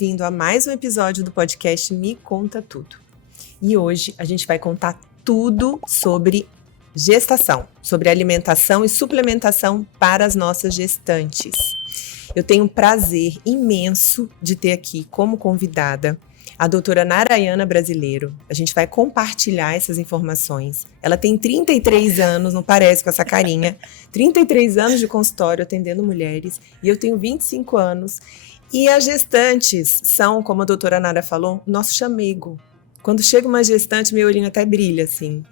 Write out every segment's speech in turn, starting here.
bem-vindo a mais um episódio do podcast Me Conta Tudo. E hoje a gente vai contar tudo sobre gestação, sobre alimentação e suplementação para as nossas gestantes. Eu tenho um prazer imenso de ter aqui como convidada a doutora Narayana Brasileiro. A gente vai compartilhar essas informações. Ela tem 33 anos, não parece com essa carinha, 33 anos de consultório atendendo mulheres, e eu tenho 25 anos. E as gestantes são, como a doutora Nara falou, nosso chamego. Quando chega uma gestante, meu olhinho até brilha, assim.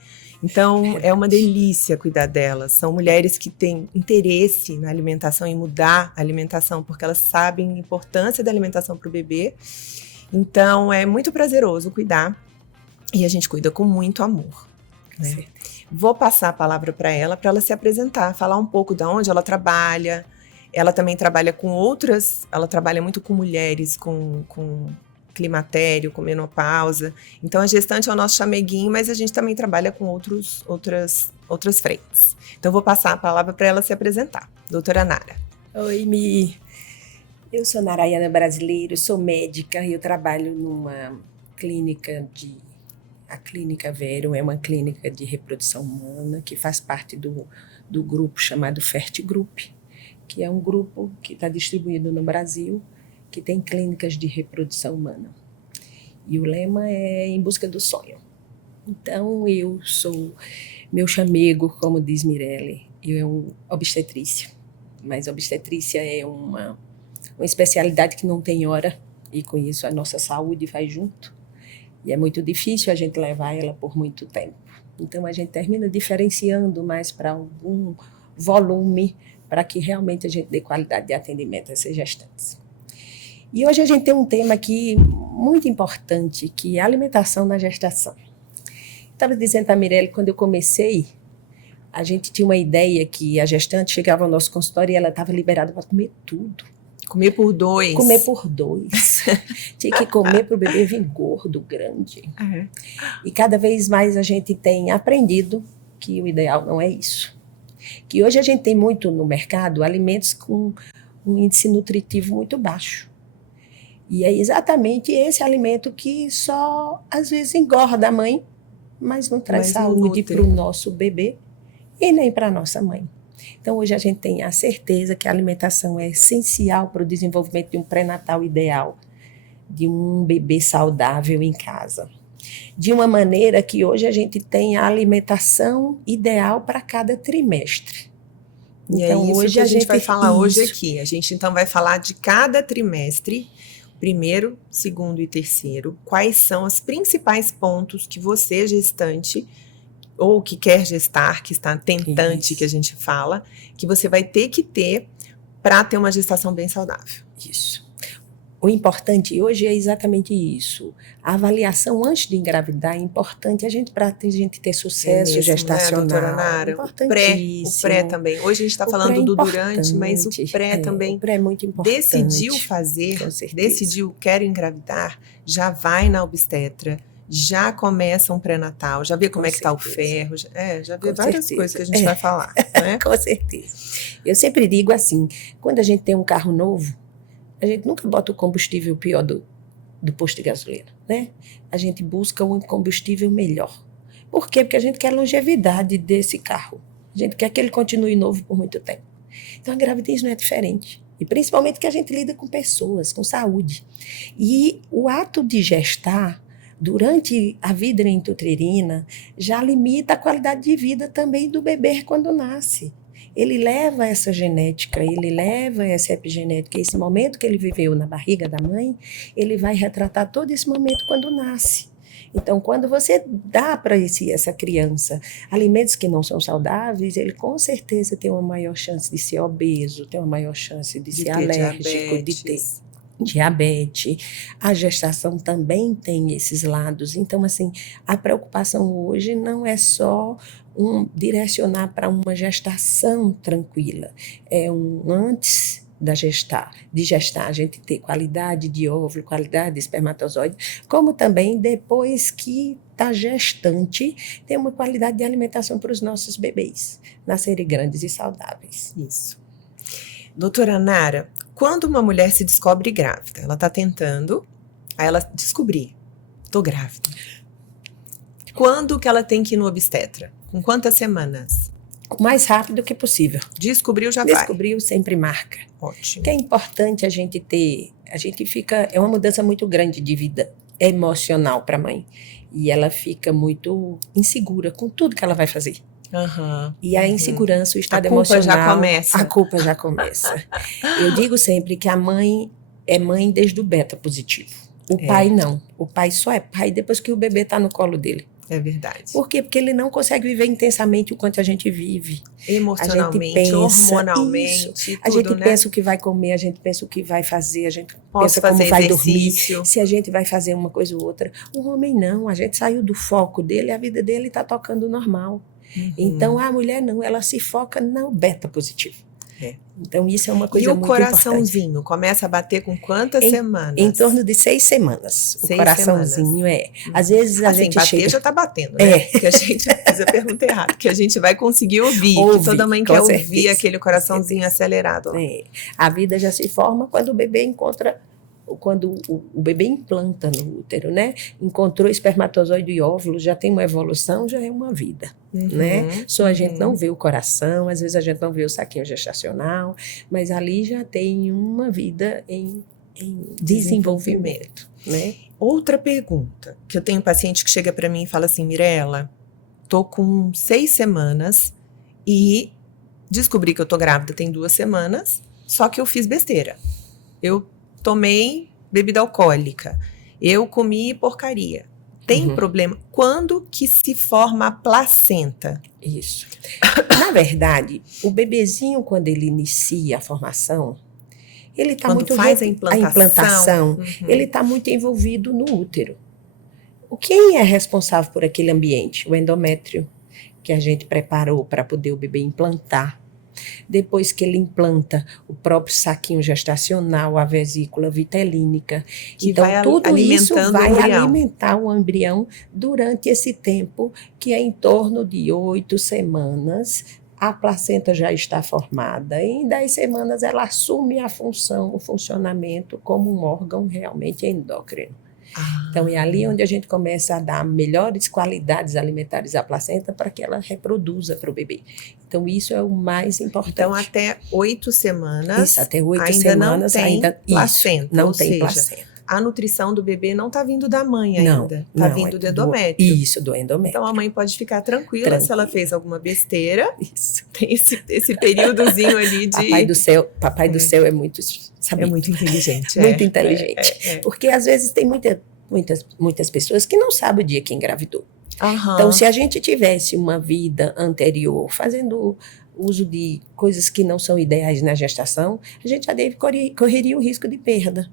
Então, é uma delícia cuidar delas. São mulheres que têm interesse na alimentação, em mudar a alimentação, porque elas sabem a importância da alimentação para o bebê. Então, é muito prazeroso cuidar e a gente cuida com muito amor, né? Vou passar a palavra para ela se apresentar, falar um pouco de onde ela trabalha. Ela também trabalha com outras, ela trabalha muito com mulheres, com climatério, com menopausa. Então, a gestante é o nosso chameguinho, mas a gente também trabalha com outras frentes. Então, vou passar a palavra para ela se apresentar. Doutora Nara. Oi, Mi. Eu sou Narayana Brasileiro, sou médica e eu trabalho numa clínica a Clínica Vero é uma clínica de reprodução humana que faz parte do grupo chamado Fertigroup, que é um grupo que está distribuído no Brasil, que tem clínicas de reprodução humana. E o lema é Em Busca do Sonho. Então, eu sou meu chamego, como diz Mirelle, eu obstetrícia, mas obstetrícia é uma especialidade que não tem hora, e com isso a nossa saúde vai junto. E é muito difícil a gente levar ela por muito tempo. Então a gente termina diferenciando mais para algum volume, para que realmente a gente dê qualidade de atendimento a essas gestantes. E hoje a gente tem um tema aqui muito importante, que é a alimentação na gestação. Estava dizendo para a Mirelle, quando eu comecei, a gente tinha uma ideia que a gestante chegava ao nosso consultório e ela estava liberada para comer tudo. Comer por dois. Comer por dois. Tinha que comer para o bebê vir gordo, grande. Uhum. E cada vez mais a gente tem aprendido que o ideal não é isso. Que hoje a gente tem muito no mercado alimentos com um índice nutritivo muito baixo. E é exatamente esse alimento que só, às vezes, engorda a mãe, mas não traz saúde para o nosso bebê e nem para a nossa mãe. Então, hoje a gente tem a certeza que a alimentação é essencial para o desenvolvimento de um pré-natal ideal, de um bebê saudável em casa. De uma maneira que hoje a gente tem a alimentação ideal para cada trimestre. E então, é isso hoje que a gente vai falar hoje aqui. A gente, então, vai falar de cada trimestre, primeiro, segundo e terceiro, quais são os principais pontos que você, gestante, ou que quer gestar, que está tentante, que a gente fala, que você vai ter que ter para ter uma gestação bem saudável. Isso. O importante hoje é exatamente isso. A avaliação antes de engravidar é importante para a gente ter sucesso gestacional. Né, doutora Nara? O pré também. Hoje a gente está falando do durante, mas o pré também. O pré é muito importante. Decidiu fazer, decidiu, quero engravidar, já vai na obstetra, já começa um pré-natal, já vê como é que está o ferro, já vê várias coisas que a gente vai falar. Né? Com certeza. Eu sempre digo assim, quando a gente tem um carro novo, a gente nunca bota o combustível pior do posto de gasolina, né? A gente busca um combustível melhor. Por quê? Porque a gente quer a longevidade desse carro. A gente quer que ele continue novo por muito tempo. Então a gravidez não é diferente. E principalmente que a gente lida com pessoas, com saúde. E o ato de gestar, durante a vida intrauterina, já limita a qualidade de vida também do bebê quando nasce. Ele leva essa genética, ele leva essa epigenética, esse momento que ele viveu na barriga da mãe, ele vai retratar todo esse momento quando nasce. Então, quando você dá para essa criança alimentos que não são saudáveis, ele com certeza tem uma maior chance de ser obeso, tem uma maior chance de ser alérgico, de ter diabetes. A gestação também tem esses lados. Então, assim, a preocupação hoje não é só direcionar para uma gestação tranquila. É antes de gestar, a gente ter qualidade de óvulo, qualidade de espermatozoide, como também depois que está gestante, ter uma qualidade de alimentação para os nossos bebês nascerem grandes e saudáveis. Isso. Doutora Nara, Quando uma mulher se descobre grávida, ela tá tentando, aí ela descobrir, tô grávida. Quando que ela tem que ir no obstetra? Com quantas semanas? O mais rápido que possível. Descobriu, já vai. Descobriu, sempre marca. Ótimo. Que é importante a gente ter, é uma mudança muito grande de vida emocional para a mãe. E ela fica muito insegura com tudo que ela vai fazer. Uhum, e a insegurança, o estado a culpa emocional. Já começa. A culpa já começa. Eu digo sempre que a mãe é mãe desde o beta positivo. O pai não. O pai só é pai depois que o bebê está no colo dele. É verdade. Por quê? Porque ele não consegue viver intensamente o quanto a gente vive. Emocionalmente, a gente pensa, hormonalmente, isso. Tudo, a gente né? pensa o que vai comer, a gente pensa o que vai fazer, a gente Posso pensa como vai exercício. dormir, se a gente vai fazer uma coisa ou outra. O homem não, a gente saiu do foco dele, a vida dele está tocando normal. Então a mulher não, ela se foca no beta positivo. Então isso é uma coisa muito importante. E o coraçãozinho começa a bater com quantas semanas? Em torno de 6 semanas. 6 o coraçãozinho semanas. Às vezes a assim, gente bater chega... já tá batendo, né? Que a gente fez a pergunta errada, que a gente vai conseguir ouvir, que toda mãe quer ouvir aquele coraçãozinho acelerado. A vida já se forma quando o bebê encontra... Quando o bebê implanta no útero, né? Encontrou espermatozoide e óvulo, já tem uma evolução, já é uma vida, né? Só a gente não vê o coração, às vezes a gente não vê o saquinho gestacional, mas ali já tem uma vida em desenvolvimento, né? Outra pergunta, que eu tenho um paciente que chega para mim e fala assim, Mirela, tô com 6 semanas e descobri que eu tô grávida tem 2 semanas, só que eu fiz besteira. Eu tomei bebida alcoólica, eu comi porcaria. Tem problema? Quando que se forma a placenta? Isso. Na verdade, o bebezinho, quando ele inicia a formação, ele está muito... faz a implantação ele está muito envolvido no útero. Quem é responsável por aquele ambiente? O endométrio, que a gente preparou para poder o bebê implantar. Depois que ele implanta, o próprio saquinho gestacional, a vesícula vitelínica. Que então, vai tudo isso vai o alimentar o embrião durante esse tempo, que é em torno de 8 semanas. A placenta já está formada. E em 10 semanas ela assume a função, o funcionamento como um órgão realmente endócrino. Então, é ali onde a gente começa a dar melhores qualidades alimentares à placenta para que ela reproduza para o bebê. Então, isso é o mais importante. Então, até 8 semanas, isso, até 8 ainda semanas não tem placenta. Não tem placenta. A nutrição do bebê não está vindo da mãe ainda. Está vindo do endométrio. Isso, do endométrio. Então, a mãe pode ficar tranquila se ela fez alguma besteira. Isso. Tem esse períodozinho ali de... Papai do céu é muito sabido. É muito inteligente. Muito inteligente. Porque, às vezes, tem muitas pessoas que não sabem o dia que engravidou. Então, se a gente tivesse uma vida anterior fazendo uso de coisas que não são ideais na gestação, a gente já correria o risco de perda.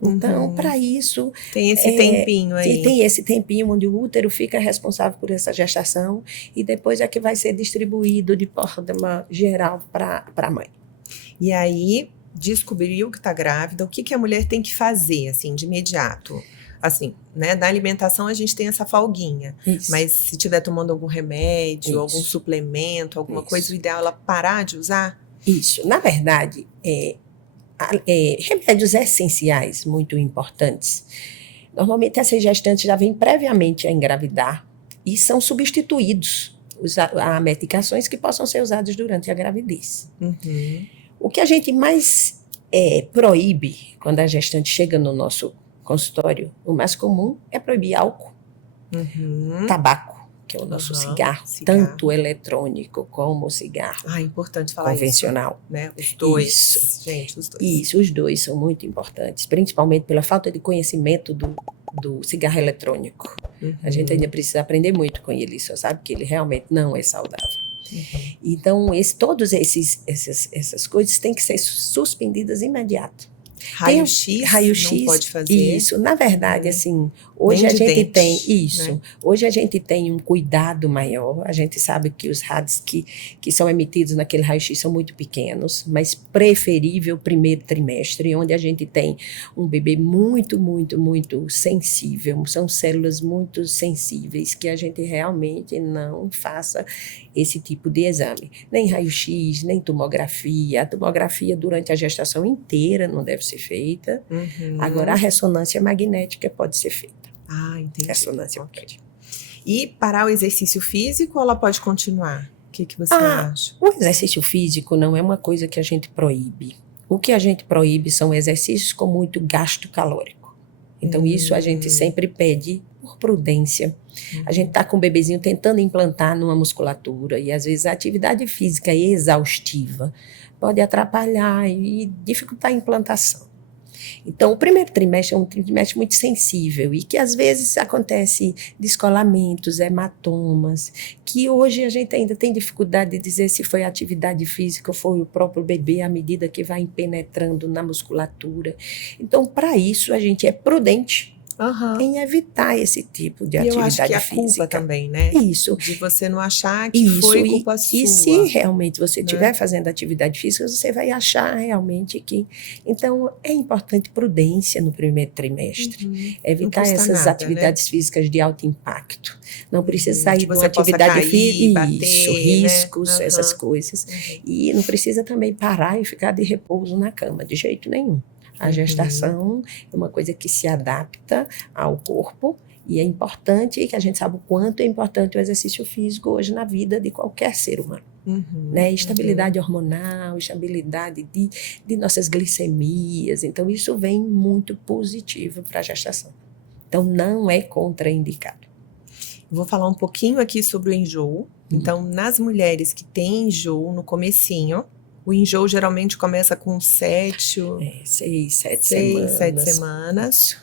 Então, para isso... Tem esse tempinho aí. Tem esse tempinho onde o útero fica responsável por essa gestação e depois é que vai ser distribuído de forma geral para a mãe. E aí, descobriu que está grávida, o que a mulher tem que fazer, assim, de imediato? Assim, né, da alimentação a gente tem essa folguinha, mas se estiver tomando algum remédio, algum suplemento, alguma coisa, o ideal é ela parar de usar? Isso, na verdade, remédios essenciais muito importantes. Normalmente essas gestantes já vêm previamente a engravidar e são substituídos a medicações que possam ser usadas durante a gravidez. O que a gente mais proíbe quando a gestante chega no nosso consultório, o mais comum é proibir álcool, tabaco, que é o nosso cigarro, tanto eletrônico como o cigarro importante falar convencional. Isso, né? Os dois, gente, os dois. Isso, os dois são muito importantes, principalmente pela falta de conhecimento do cigarro eletrônico. A gente ainda precisa aprender muito com ele, só sabe que ele realmente não é saudável. Então, todas essas coisas têm que ser suspendidas imediato. Raio-X não pode fazer. Isso, na verdade, assim, hoje Nem a de gente dente, tem isso. né? Hoje a gente tem um cuidado maior. A gente sabe que os rádios que são emitidos naquele raio-x são muito pequenos, mas preferível o primeiro trimestre, onde a gente tem um bebê muito, muito, muito sensível. São células muito sensíveis que a gente realmente não faça esse tipo de exame. Nem raio-x, nem tomografia. A tomografia durante a gestação inteira não deve ser feita. Agora, a ressonância magnética pode ser feita. Ah, entendi. Ressonância Ok. pode. E parar o exercício físico ou ela pode continuar? O que você acha? O exercício físico não é uma coisa que a gente proíbe. O que a gente proíbe são exercícios com muito gasto calórico. Então, isso a gente sempre pede por prudência. A gente está com o bebezinho tentando implantar numa musculatura e, às vezes, a atividade física exaustiva pode atrapalhar e dificultar a implantação. Então, o primeiro trimestre é um trimestre muito sensível e que, às vezes, acontece descolamentos, hematomas, que hoje a gente ainda tem dificuldade de dizer se foi a atividade física ou foi o próprio bebê à medida que vai penetrando na musculatura. Então, para isso, a gente é prudente em evitar esse tipo de atividade física. E eu acho que a culpa também, né? Isso. De você não achar que foi culpa sua. E se realmente você estiver fazendo atividade física, você vai achar realmente que... Então, é importante prudência no primeiro trimestre. Evitar essas atividades físicas de alto impacto. Não precisa sair de uma atividade física. Isso, riscos, essas coisas. E não precisa também parar e ficar de repouso na cama, de jeito nenhum. A gestação é uma coisa que se adapta ao corpo e é importante, que a gente sabe o quanto é importante o exercício físico hoje na vida de qualquer ser humano. Né? Estabilidade hormonal, estabilidade de nossas glicemias. Então, isso vem muito positivo para a gestação. Então, não é contraindicado. Vou falar um pouquinho aqui sobre o enjoo. Então, nas mulheres que têm enjoo no comecinho, o enjoo geralmente começa com 7 semanas.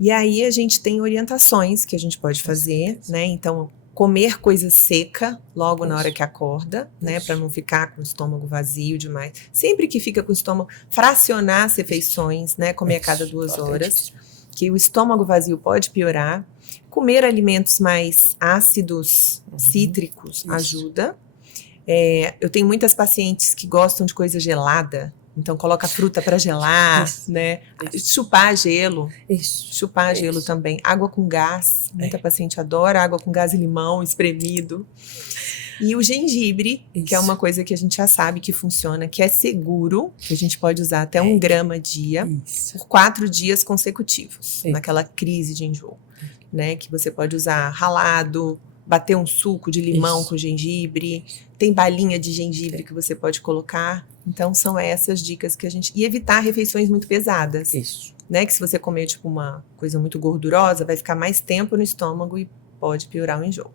E aí a gente tem orientações que a gente pode fazer, né? Então, comer coisa seca logo na hora que acorda, né? Para não ficar com o estômago vazio demais. Sempre que fica com o estômago, fracionar as refeições, né? Comer a cada 2 horas. Que o estômago vazio pode piorar. Comer alimentos mais ácidos, cítricos, ajuda. Eu tenho muitas pacientes que gostam de coisa gelada, então coloca a fruta para gelar, né? Chupar gelo, chupar gelo também. Água com gás, muita paciente adora água com gás e limão espremido. E o gengibre, que é uma coisa que a gente já sabe que funciona, que é seguro, que a gente pode usar até 1 grama dia, por 4 dias consecutivos, naquela crise de enjoo, né? Que você pode usar ralado, bater um suco de limão com gengibre, tem balinha de gengibre que você pode colocar. Então, são essas dicas que a gente... E evitar refeições muito pesadas. Né? Que se você comer, tipo, uma coisa muito gordurosa, vai ficar mais tempo no estômago e pode piorar o enjoo.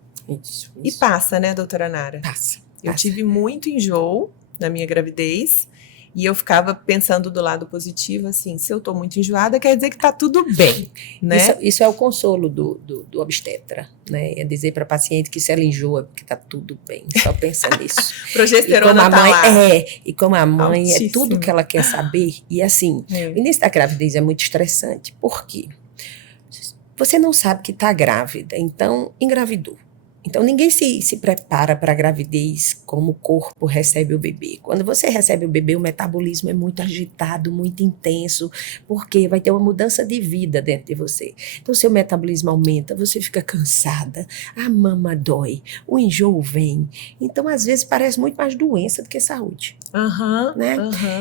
E passa, né, doutora Nara? Passa. Eu tive muito enjoo na minha gravidez. E eu ficava pensando do lado positivo, assim, se eu tô muito enjoada, quer dizer que tá tudo bem, né? Isso é o consolo do obstetra, né? É dizer para a paciente que se ela enjoa, porque tá tudo bem, só pensa nisso. Progesterona tá lá. E como a mãe altíssima. É tudo que ela quer saber. E assim, o início da gravidez é muito estressante. Por quê? Você não sabe que tá grávida, então engravidou. Então, ninguém se prepara para a gravidez como o corpo recebe o bebê. Quando você recebe o bebê, o metabolismo é muito agitado, muito intenso, porque vai ter uma mudança de vida dentro de você. Então, seu metabolismo aumenta, você fica cansada, a mama dói, o enjoo vem. Então, às vezes, parece muito mais doença do que saúde. Né?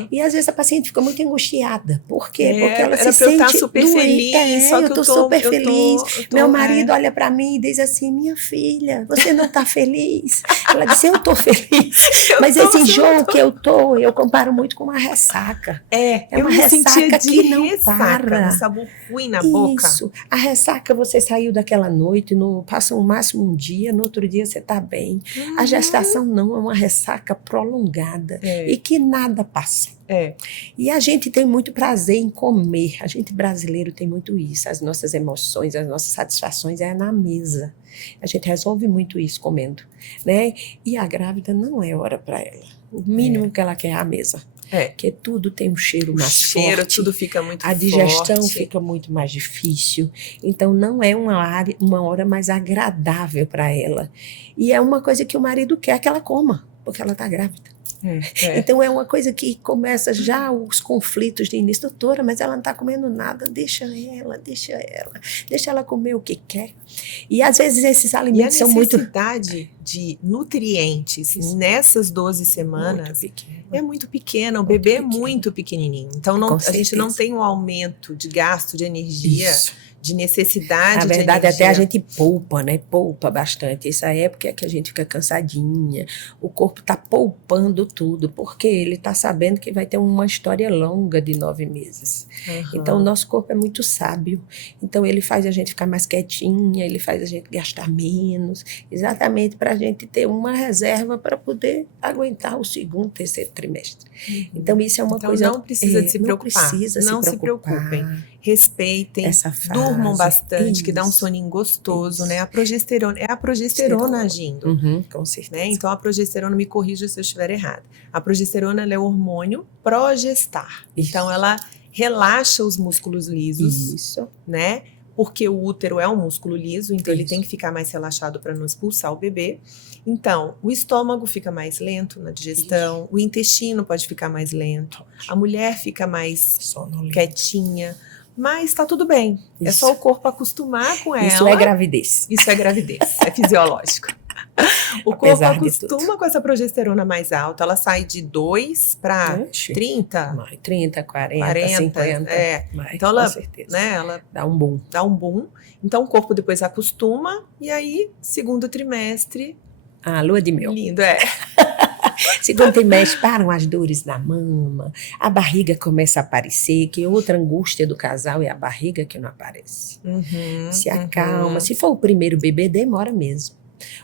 E, às vezes, a paciente fica muito angustiada. Por quê? Porque ela se sente eu tô super feliz, só que eu tô super feliz. Meu marido olha para mim e diz assim, minha filha, você não tá feliz? Ela disse, eu tô feliz. Mas esse enjoo que eu comparo muito com uma ressaca. É uma ressaca que não para. Um sabor ruim na boca. Isso. A ressaca, você saiu daquela noite, passa no máximo um dia, no outro dia você tá bem. A gestação não, é uma ressaca prolongada e que nada passa. E a gente tem muito prazer em comer. A gente brasileiro tem muito isso. As nossas emoções, as nossas satisfações é na mesa. A gente resolve muito isso comendo, né? E a grávida não é hora para ela. O mínimo que ela quer é a mesa. Porque tudo tem um cheiro mais cheiro, forte. tudo fica muito A digestão forte. fica muito mais difícil. Então, não é uma hora mais agradável para ela. E é uma coisa que o marido quer que ela coma, porque ela está grávida. Então, é uma coisa que começa já os conflitos de início. Doutora, mas ela não está comendo nada. Deixa ela comer o que quer. E, às vezes, esses alimentos são muito... E a necessidade de nutrientes nessas 12 semanas é muito pequena. O bebê é muito pequenininho. Então, a gente não tem um aumento de gasto de energia... de necessidade de energia. Na verdade, até a gente poupa, né? Poupa bastante. Essa época é que a gente fica cansadinha, o corpo está poupando tudo, porque ele está sabendo que vai ter uma história longa de 9 meses. Então, o nosso corpo é muito sábio. Então, ele faz a gente ficar mais quietinha, ele faz a gente gastar menos, exatamente para a gente ter uma reserva para poder aguentar o segundo, terceiro trimestre. Então, isso é uma coisa... Não precisa de se preocupar. Não se preocupem. Respeitem, durmam bastante, que dá um soninho gostoso, né? A progesterona agindo. Com certeza. Né? Então, a progesterona, me corrija se eu estiver errada. A progesterona, ela é o hormônio progestar. Então, ela relaxa os músculos lisos, né? Porque o útero é um músculo liso, então ele tem que ficar mais relaxado para não expulsar o bebê. Então, o estômago fica mais lento na digestão, o intestino pode ficar mais lento, a mulher fica mais quietinha. Mas tá tudo bem. É só o corpo acostumar com ela. Isso é gravidez. Isso é gravidez. É fisiológico. O corpo acostuma com essa progesterona mais alta. Ela sai de 2 para 30. 30, 40, 50. Então ela, né, ela dá um boom. Então o corpo depois acostuma. E aí, segundo trimestre... lua de mel. Lindo, Segundo trimestre, param as dores na mama, a barriga começa a aparecer, que outra angústia do casal é a barriga que não aparece. Se acalma. Se for o primeiro bebê, demora mesmo.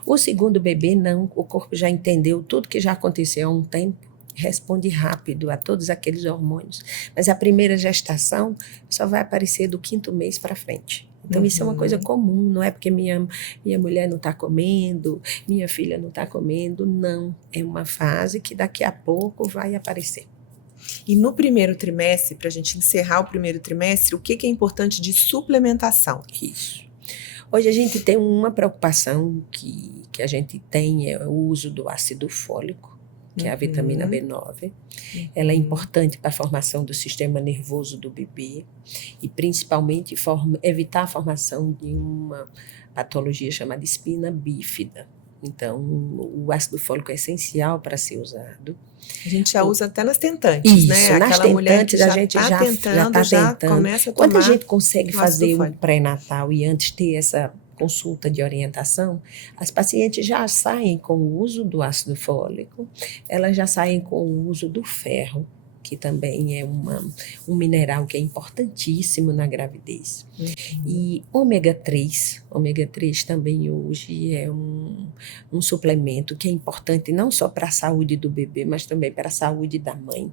O segundo bebê, não. O corpo já entendeu tudo que já aconteceu há um tempo, responde rápido a todos aqueles hormônios. Mas a primeira gestação só vai aparecer do 5º mês para frente. Então, isso é uma coisa comum, não é porque minha mulher não está comendo, minha filha não está comendo, não. É uma fase que daqui a pouco vai aparecer. E no primeiro trimestre, para a gente encerrar o primeiro trimestre, o que é importante de suplementação? Isso. Hoje a gente tem uma preocupação que a gente tem, é o uso do ácido fólico, que é a vitamina B9. Ela é importante para a formação do sistema nervoso do bebê e principalmente evitar a formação de uma patologia chamada espina bífida. Então, o ácido fólico é essencial para ser usado. A gente já usa até nas tentantes, né? Nas tentantes a gente já está tentando. Começa a tomar. Quando a gente consegue fazer um pré-natal e antes ter essa consulta de orientação, as pacientes já saem com o uso do ácido fólico, elas já saem com o uso do ferro, que também é um mineral que é importantíssimo na gravidez. E ômega 3 também hoje é um suplemento que é importante não só para a saúde do bebê, mas também para a saúde da mãe.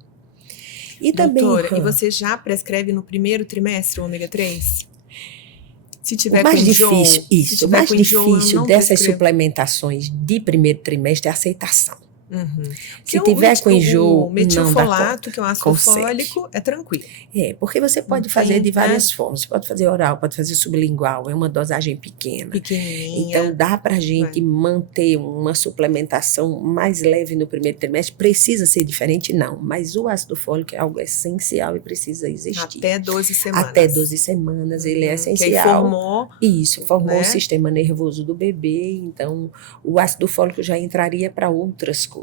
E Doutora, também, e você já prescreve no primeiro trimestre o ômega 3? Se tiver o mais com enjoo, difícil, o mais difícil dessas suplementações de primeiro trimestre é a aceitação. Se tiver com enjoo, o metilfolato, que é um ácido fólico, é tranquilo. Porque você pode fazer de várias formas. Você pode fazer oral, pode fazer sublingual, é uma dosagem pequenininha. Então, dá pra gente manter uma suplementação mais leve no primeiro trimestre. Precisa ser diferente? Não. Mas o ácido fólico é algo essencial e precisa existir. Até 12 semanas. Até 12 semanas, ele é essencial. Que aí formou... formou o sistema nervoso do bebê. Então, o ácido fólico já entraria para outras coisas.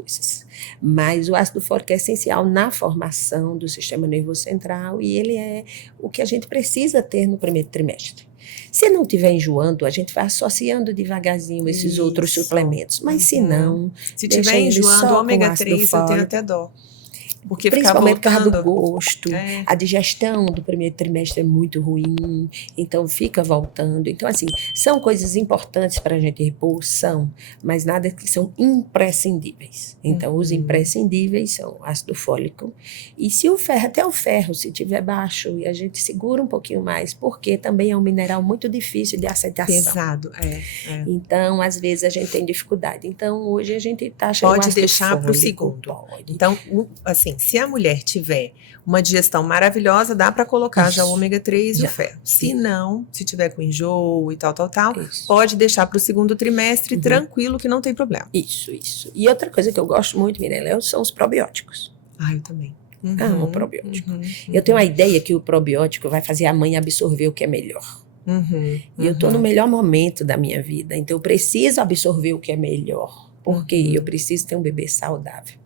Mas o ácido fólico é essencial na formação do sistema nervoso central e ele é o que a gente precisa ter no primeiro trimestre. Se não estiver enjoando, a gente vai associando devagarzinho esses outros suplementos. Mas se não... Se estiver enjoando, o ômega 3 eu tenho até dó. Porque principalmente por causa do gosto, a digestão do primeiro trimestre é muito ruim, então fica voltando. Então, assim, são coisas importantes para a gente repor, mas nada que são imprescindíveis. Então, os imprescindíveis são ácido fólico. E se o ferro, até o ferro, se estiver baixo, e a gente segura um pouquinho mais, porque também é um mineral muito difícil de aceitação. Pesado, Então, às vezes, a gente tem dificuldade. Então, hoje a gente está achando pode deixar para o segundo. Pode. Então, assim, assim, se a mulher tiver uma digestão maravilhosa, dá para colocar já o ômega 3 e o ferro. Se não, se tiver com enjoo e tal, pode deixar para o segundo trimestre tranquilo que não tem problema. Isso. E outra coisa que eu gosto muito, Mirella, são os probióticos. Ah, eu também. Amo probiótico. Eu tenho a ideia que o probiótico vai fazer a mãe absorver o que é melhor. E eu estou no melhor momento da minha vida, então eu preciso absorver o que é melhor. Porque eu preciso ter um bebê saudável.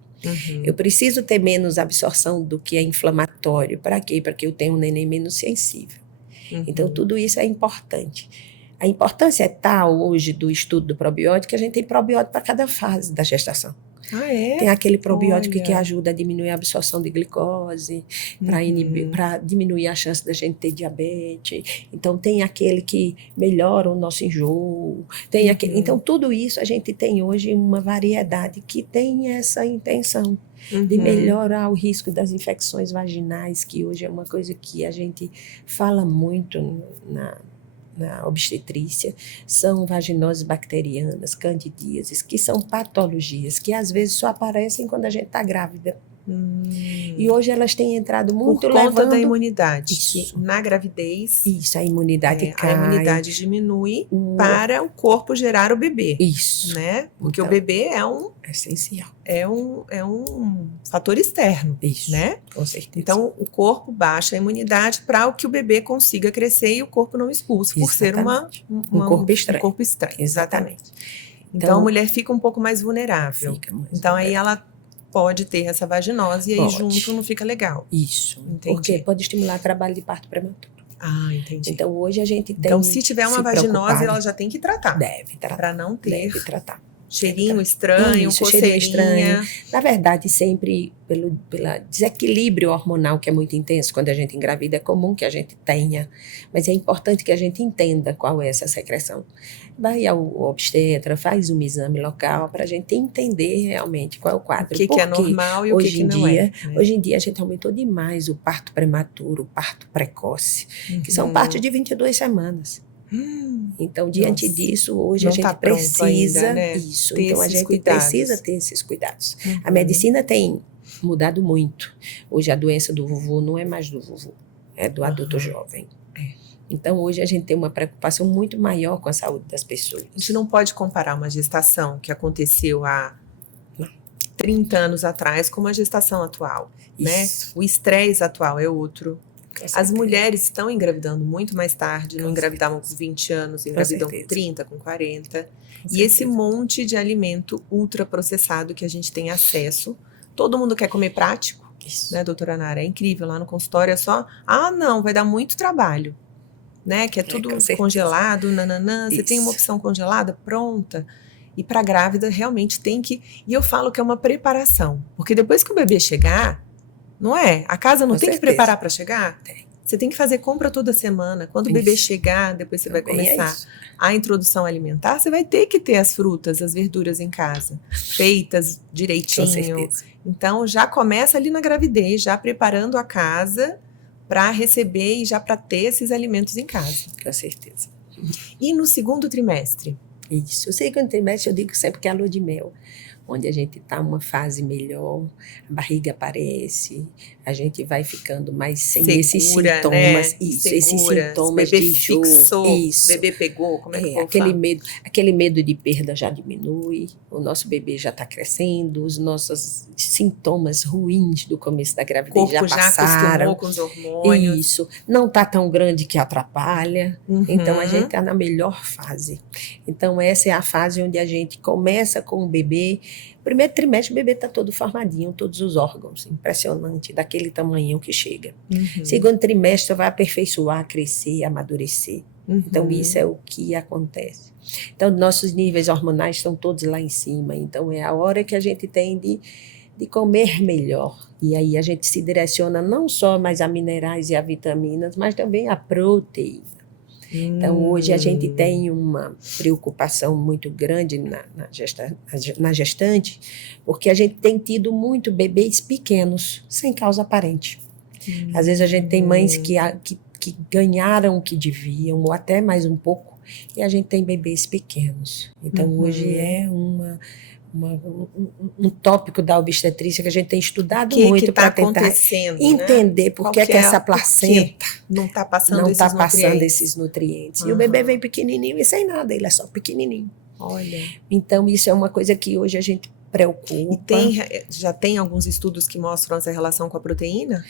Eu preciso ter menos absorção do que é inflamatório. Para quê? Para que eu tenha um neném menos sensível. Então, tudo isso é importante. A importância é tal hoje do estudo do probiótico que a gente tem probiótico para cada fase da gestação. Ah, é? Tem aquele probiótico que ajuda a diminuir a absorção de glicose, para diminuir a chance da gente ter diabetes. Então, tem aquele que melhora o nosso enjoo. Tem aquele, então, tudo isso a gente tem hoje uma variedade que tem essa intenção de melhorar o risco das infecções vaginais, que hoje é uma coisa que a gente fala muito na obstetrícia, são vaginoses bacterianas, candidíases, que são patologias que às vezes só aparecem quando a gente está grávida. E hoje elas têm entrado muito por conta levando da imunidade. Isso. Na gravidez. Isso, a imunidade cai. A imunidade diminui para o corpo gerar o bebê. Isso. Né? Porque então, o bebê é um... essencial. É um fator externo. Isso, né? Com certeza. Então, o corpo baixa a imunidade para que o bebê consiga crescer e o corpo não expulse, por ser um corpo estranho. Um corpo estranho. Exatamente. Então, a mulher fica um pouco mais vulnerável. Então, aí ela pode ter essa vaginose e aí junto não fica legal. Isso. Entendi. Porque pode estimular trabalho de parto prematuro. Ah, entendi. Então, hoje a gente tem... Então, se tiver uma vaginose, ela já tem que tratar. Deve tratar. Para não ter... Deve tratar. Cheirinho estranho, cheirinho estranho. Na verdade, sempre pelo desequilíbrio hormonal que é muito intenso quando a gente engravida, é comum que a gente tenha, mas é importante que a gente entenda qual é essa secreção. Vai ao obstetra, faz um exame local para a gente entender realmente qual é o quadro. O que é normal e o que não é. Hoje em dia a gente aumentou demais o parto prematuro, o parto precoce, que são partos de 22 semanas. Então, diante disso, hoje a gente precisa ainda, né? isso. Então, a gente precisa ter esses cuidados. A medicina tem mudado muito. Hoje, a doença do vovô não é mais do vovô, é do adulto jovem. Então, hoje a gente tem uma preocupação muito maior com a saúde das pessoas. A gente não pode comparar uma gestação que aconteceu há 30 anos atrás com uma gestação atual. Né? O estresse atual é outro. As mulheres estão engravidando muito mais tarde, não engravidavam com 20 anos, engravidam com 30, com 40. E esse monte de alimento ultraprocessado que a gente tem acesso, todo mundo quer comer prático, né, doutora Nara? É incrível, lá no consultório é só, não, vai dar muito trabalho, né? Que é tudo congelado, nananã, você tem uma opção congelada, pronta. E para grávida realmente tem que... E eu falo que é uma preparação, porque depois que o bebê chegar... Não é? A casa não tem que preparar para chegar? Você tem que fazer compra toda semana. Quando o bebê chegar, depois você vai começar a introdução alimentar, você vai ter que ter as frutas, as verduras em casa, feitas direitinho. Com certeza. Então, já começa ali na gravidez, já preparando a casa para receber e já para ter esses alimentos em casa. Com certeza. E no segundo trimestre? Isso. O segundo trimestre eu digo sempre que é a lua de mel, onde a gente está numa fase melhor, a barriga aparece, a gente vai ficando mais sem esses sintomas. Né? Esses sintomas bebê de enjoo. Fixou, bebê pegou, como é que aquele medo de perda já diminui, o nosso bebê já está crescendo, os nossos sintomas ruins do começo da gravidez já passaram. Acostumou com os hormônios. Isso, não está tão grande que atrapalha, então a gente está na melhor fase. Então essa é a fase onde a gente começa com o bebê. Primeiro trimestre o bebê está todo formadinho, todos os órgãos, impressionante, daquele tamanho que chega. Segundo trimestre vai aperfeiçoar, crescer, amadurecer. Então isso é o que acontece. Então nossos níveis hormonais estão todos lá em cima, então é a hora que a gente tem de comer melhor. E aí a gente se direciona não só mais a minerais e a vitaminas, mas também a proteína. Então, hoje a gente tem uma preocupação muito grande na gestante, porque a gente tem tido muito bebês pequenos, sem causa aparente. Às vezes a gente tem mães que ganharam o que deviam, ou até mais um pouco, e a gente tem bebês pequenos. Então, hoje é um tópico da obstetrícia que a gente tem estudado O muito que para está tentar acontecendo, entender né? por que essa placenta não está passando, não esses, tá passando nutrientes. esses nutrientes. E o bebê vem pequenininho e sem nada, ele é só pequenininho. Olha. Então, isso é uma coisa que hoje a gente preocupa. E já tem alguns estudos que mostram essa relação com a proteína?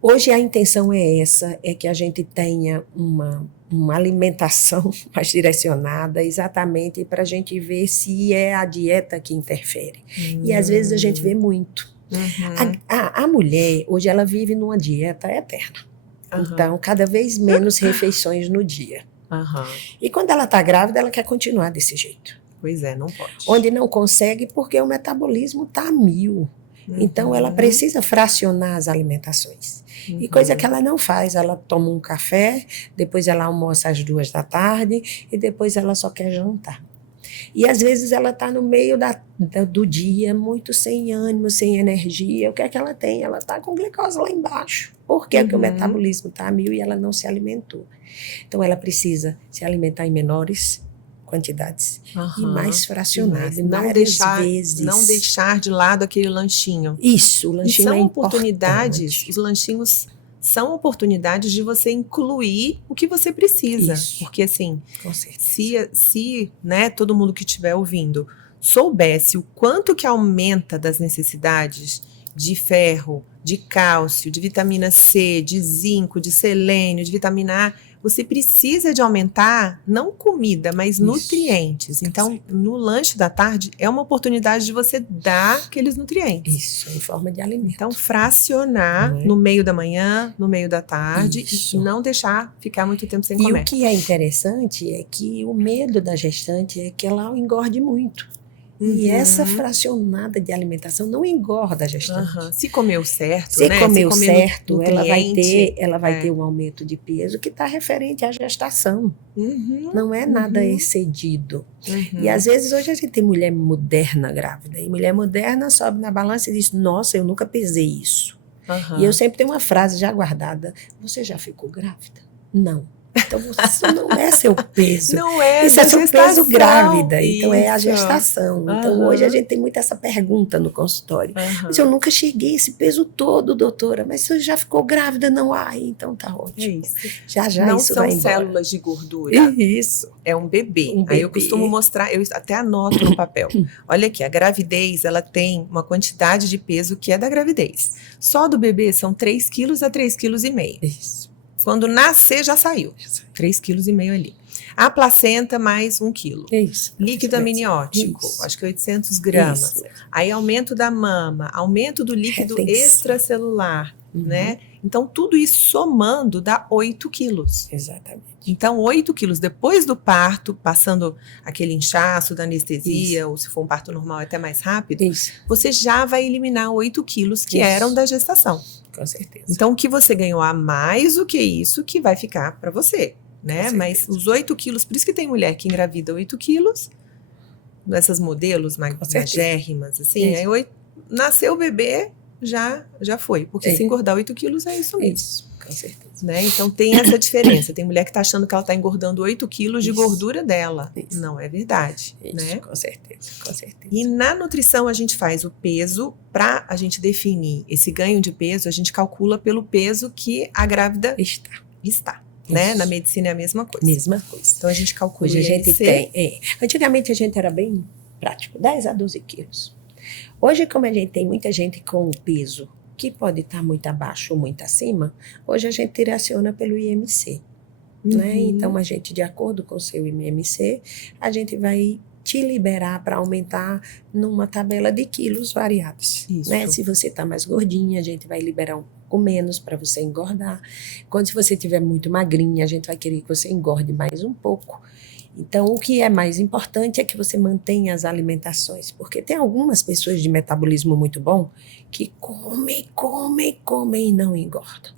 Hoje a intenção é essa, é que a gente tenha uma alimentação mais direcionada exatamente para a gente ver se é a dieta que interfere. E às vezes a gente vê muito. A mulher, hoje ela vive numa dieta eterna. Então, cada vez menos refeições no dia. E quando ela está grávida, ela quer continuar desse jeito. Pois é, não pode. Onde não consegue porque o metabolismo está a 1000. Então, ela precisa fracionar as alimentações. E coisa que ela não faz, ela toma um café, depois ela almoça às 2 da tarde e depois ela só quer jantar. E às vezes ela está no meio do dia, muito sem ânimo, sem energia. O que é que ela tem? Ela está com glicose lá embaixo. Por quê? Porque o metabolismo está a 1000 e ela não se alimentou. Então, ela precisa se alimentar em menores quantidades e mais fracionado, não deixar de lado aquele lanchinho. Isso, o lanchinho é oportunidades, os lanchinhos são oportunidades de você incluir o que você precisa. Isso. Porque assim, se né, todo mundo que estiver ouvindo soubesse o quanto que aumenta das necessidades de ferro, de cálcio, de vitamina C, de zinco, de selênio, de vitamina A, você precisa de aumentar, não comida, mas nutrientes. Então, no lanche da tarde, é uma oportunidade de você dar aqueles nutrientes. Isso, em forma de alimento. Então, fracionar no meio da manhã, no meio da tarde, e não deixar ficar muito tempo sem comer. E o que é interessante é que o medo da gestante é que ela engorde muito. E essa fracionada de alimentação não engorda a gestante. Se comeu certo, se né? Comeu certo, ela vai ter um aumento de peso que está referente à gestação. Não é nada excedido. E às vezes hoje a gente tem mulher moderna grávida. E mulher moderna sobe na balança e diz, nossa, eu nunca pesei isso. E eu sempre tenho uma frase já guardada, você já ficou grávida? Não. Então, isso não é seu peso. Não é. Isso é seu peso grávida. Então, é a gestação. Então, hoje a gente tem muito essa pergunta no consultório. Mas eu nunca cheguei a esse peso todo, doutora. Mas você já ficou grávida? Não. Então tá ótimo. Já não isso vai embora. Não são células de gordura. Isso. É um bebê. Aí eu costumo mostrar, eu até anoto no papel. Olha aqui, a gravidez, ela tem uma quantidade de peso que é da gravidez. Só do bebê são 3 quilos a 3,5 quilos. Isso. Quando nascer, já saiu. 3,5 quilos ali. A placenta, mais 1 quilo. Isso. Líquido amniótico, acho que 800 gramas. Isso. Aí, aumento da mama, aumento do líquido extracelular, né? Então, tudo isso somando dá 8 quilos. Exatamente. Então, 8 quilos depois do parto, passando aquele inchaço da anestesia, ou se for um parto normal, até mais rápido, você já vai eliminar 8 quilos que eram da gestação. Com certeza. Então, o que você ganhou a mais do que isso que vai ficar para você, né? Mas os 8 quilos, por isso que tem mulher que engravida 8 quilos, dessas modelos magérrimas, assim, aí nasceu o bebê, já foi. Porque se engordar 8 quilos é isso mesmo. Isso, com certeza. Né? Então, tem essa diferença. Tem mulher que está achando que ela está engordando 8 quilos de gordura dela. Não é verdade. Né? Com certeza, com certeza. E na nutrição a gente faz o peso, para a gente definir esse ganho de peso, a gente calcula pelo peso que a grávida está. Né? Na medicina é a mesma coisa. Mesma coisa. Então a gente calcula. Hoje a gente tem. Antigamente a gente era bem prático, 10 a 12 quilos. Hoje, como a gente tem muita gente com peso que pode estar muito abaixo ou muito acima, hoje a gente direciona pelo IMC. Né? Então, a gente, de acordo com o seu IMC, a gente vai te liberar para aumentar numa tabela de quilos variados. Né? Se você está mais gordinha, a gente vai liberar um pouco menos para você engordar. Quando se você estiver muito magrinha, a gente vai querer que você engorde mais um pouco. Então, o que é mais importante é que você mantenha as alimentações, porque tem algumas pessoas de metabolismo muito bom que comem e não engordam.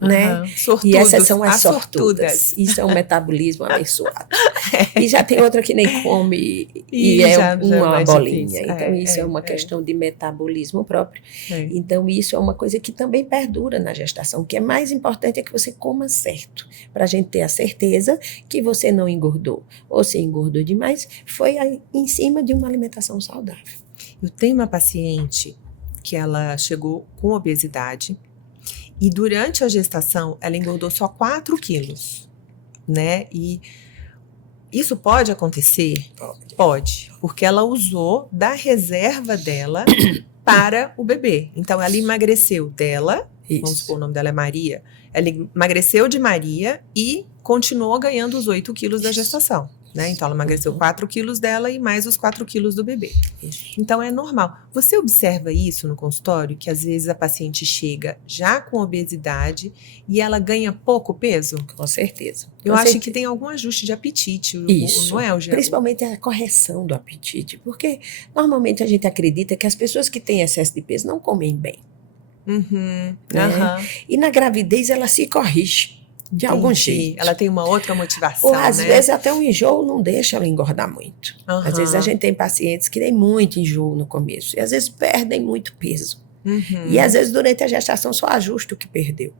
né? Sortudos, E essas são as sortudas. sortudas. Isso é um metabolismo abençoado. E já tem outra que nem come e uma bolinha. Então, isso é uma questão de metabolismo próprio. Então, isso é uma coisa que também perdura na gestação. O que é mais importante é que você coma certo, para a gente ter a certeza que você não engordou. Ou se engordou demais, foi em cima de uma alimentação saudável. Eu tenho uma paciente que ela chegou com obesidade e durante a gestação ela engordou só 4 quilos, né? E isso pode acontecer? Pode, porque ela usou da reserva dela para o bebê. Então ela emagreceu dela, vamos supor, o nome dela é Maria, ela emagreceu de Maria e continuou ganhando os 8 quilos da gestação. Né? Então, ela emagreceu 4 quilos dela e mais os 4 quilos do bebê. Então, é normal. Você observa isso no consultório, que às vezes a paciente chega já com obesidade e ela ganha pouco peso? Com certeza. Eu acho que tem algum ajuste de apetite, isso. Não é, Eugênia? Principalmente a correção do apetite, porque normalmente a gente acredita que as pessoas que têm excesso de peso não comem bem. Né? E na gravidez ela se corrige. De algum jeito. Ela tem uma outra motivação, ou às vezes até o enjoo não deixa ela engordar muito. Às vezes a gente tem pacientes que têm muito enjoo no começo. E às vezes perdem muito peso. E às vezes durante a gestação só ajusta o que perdeu.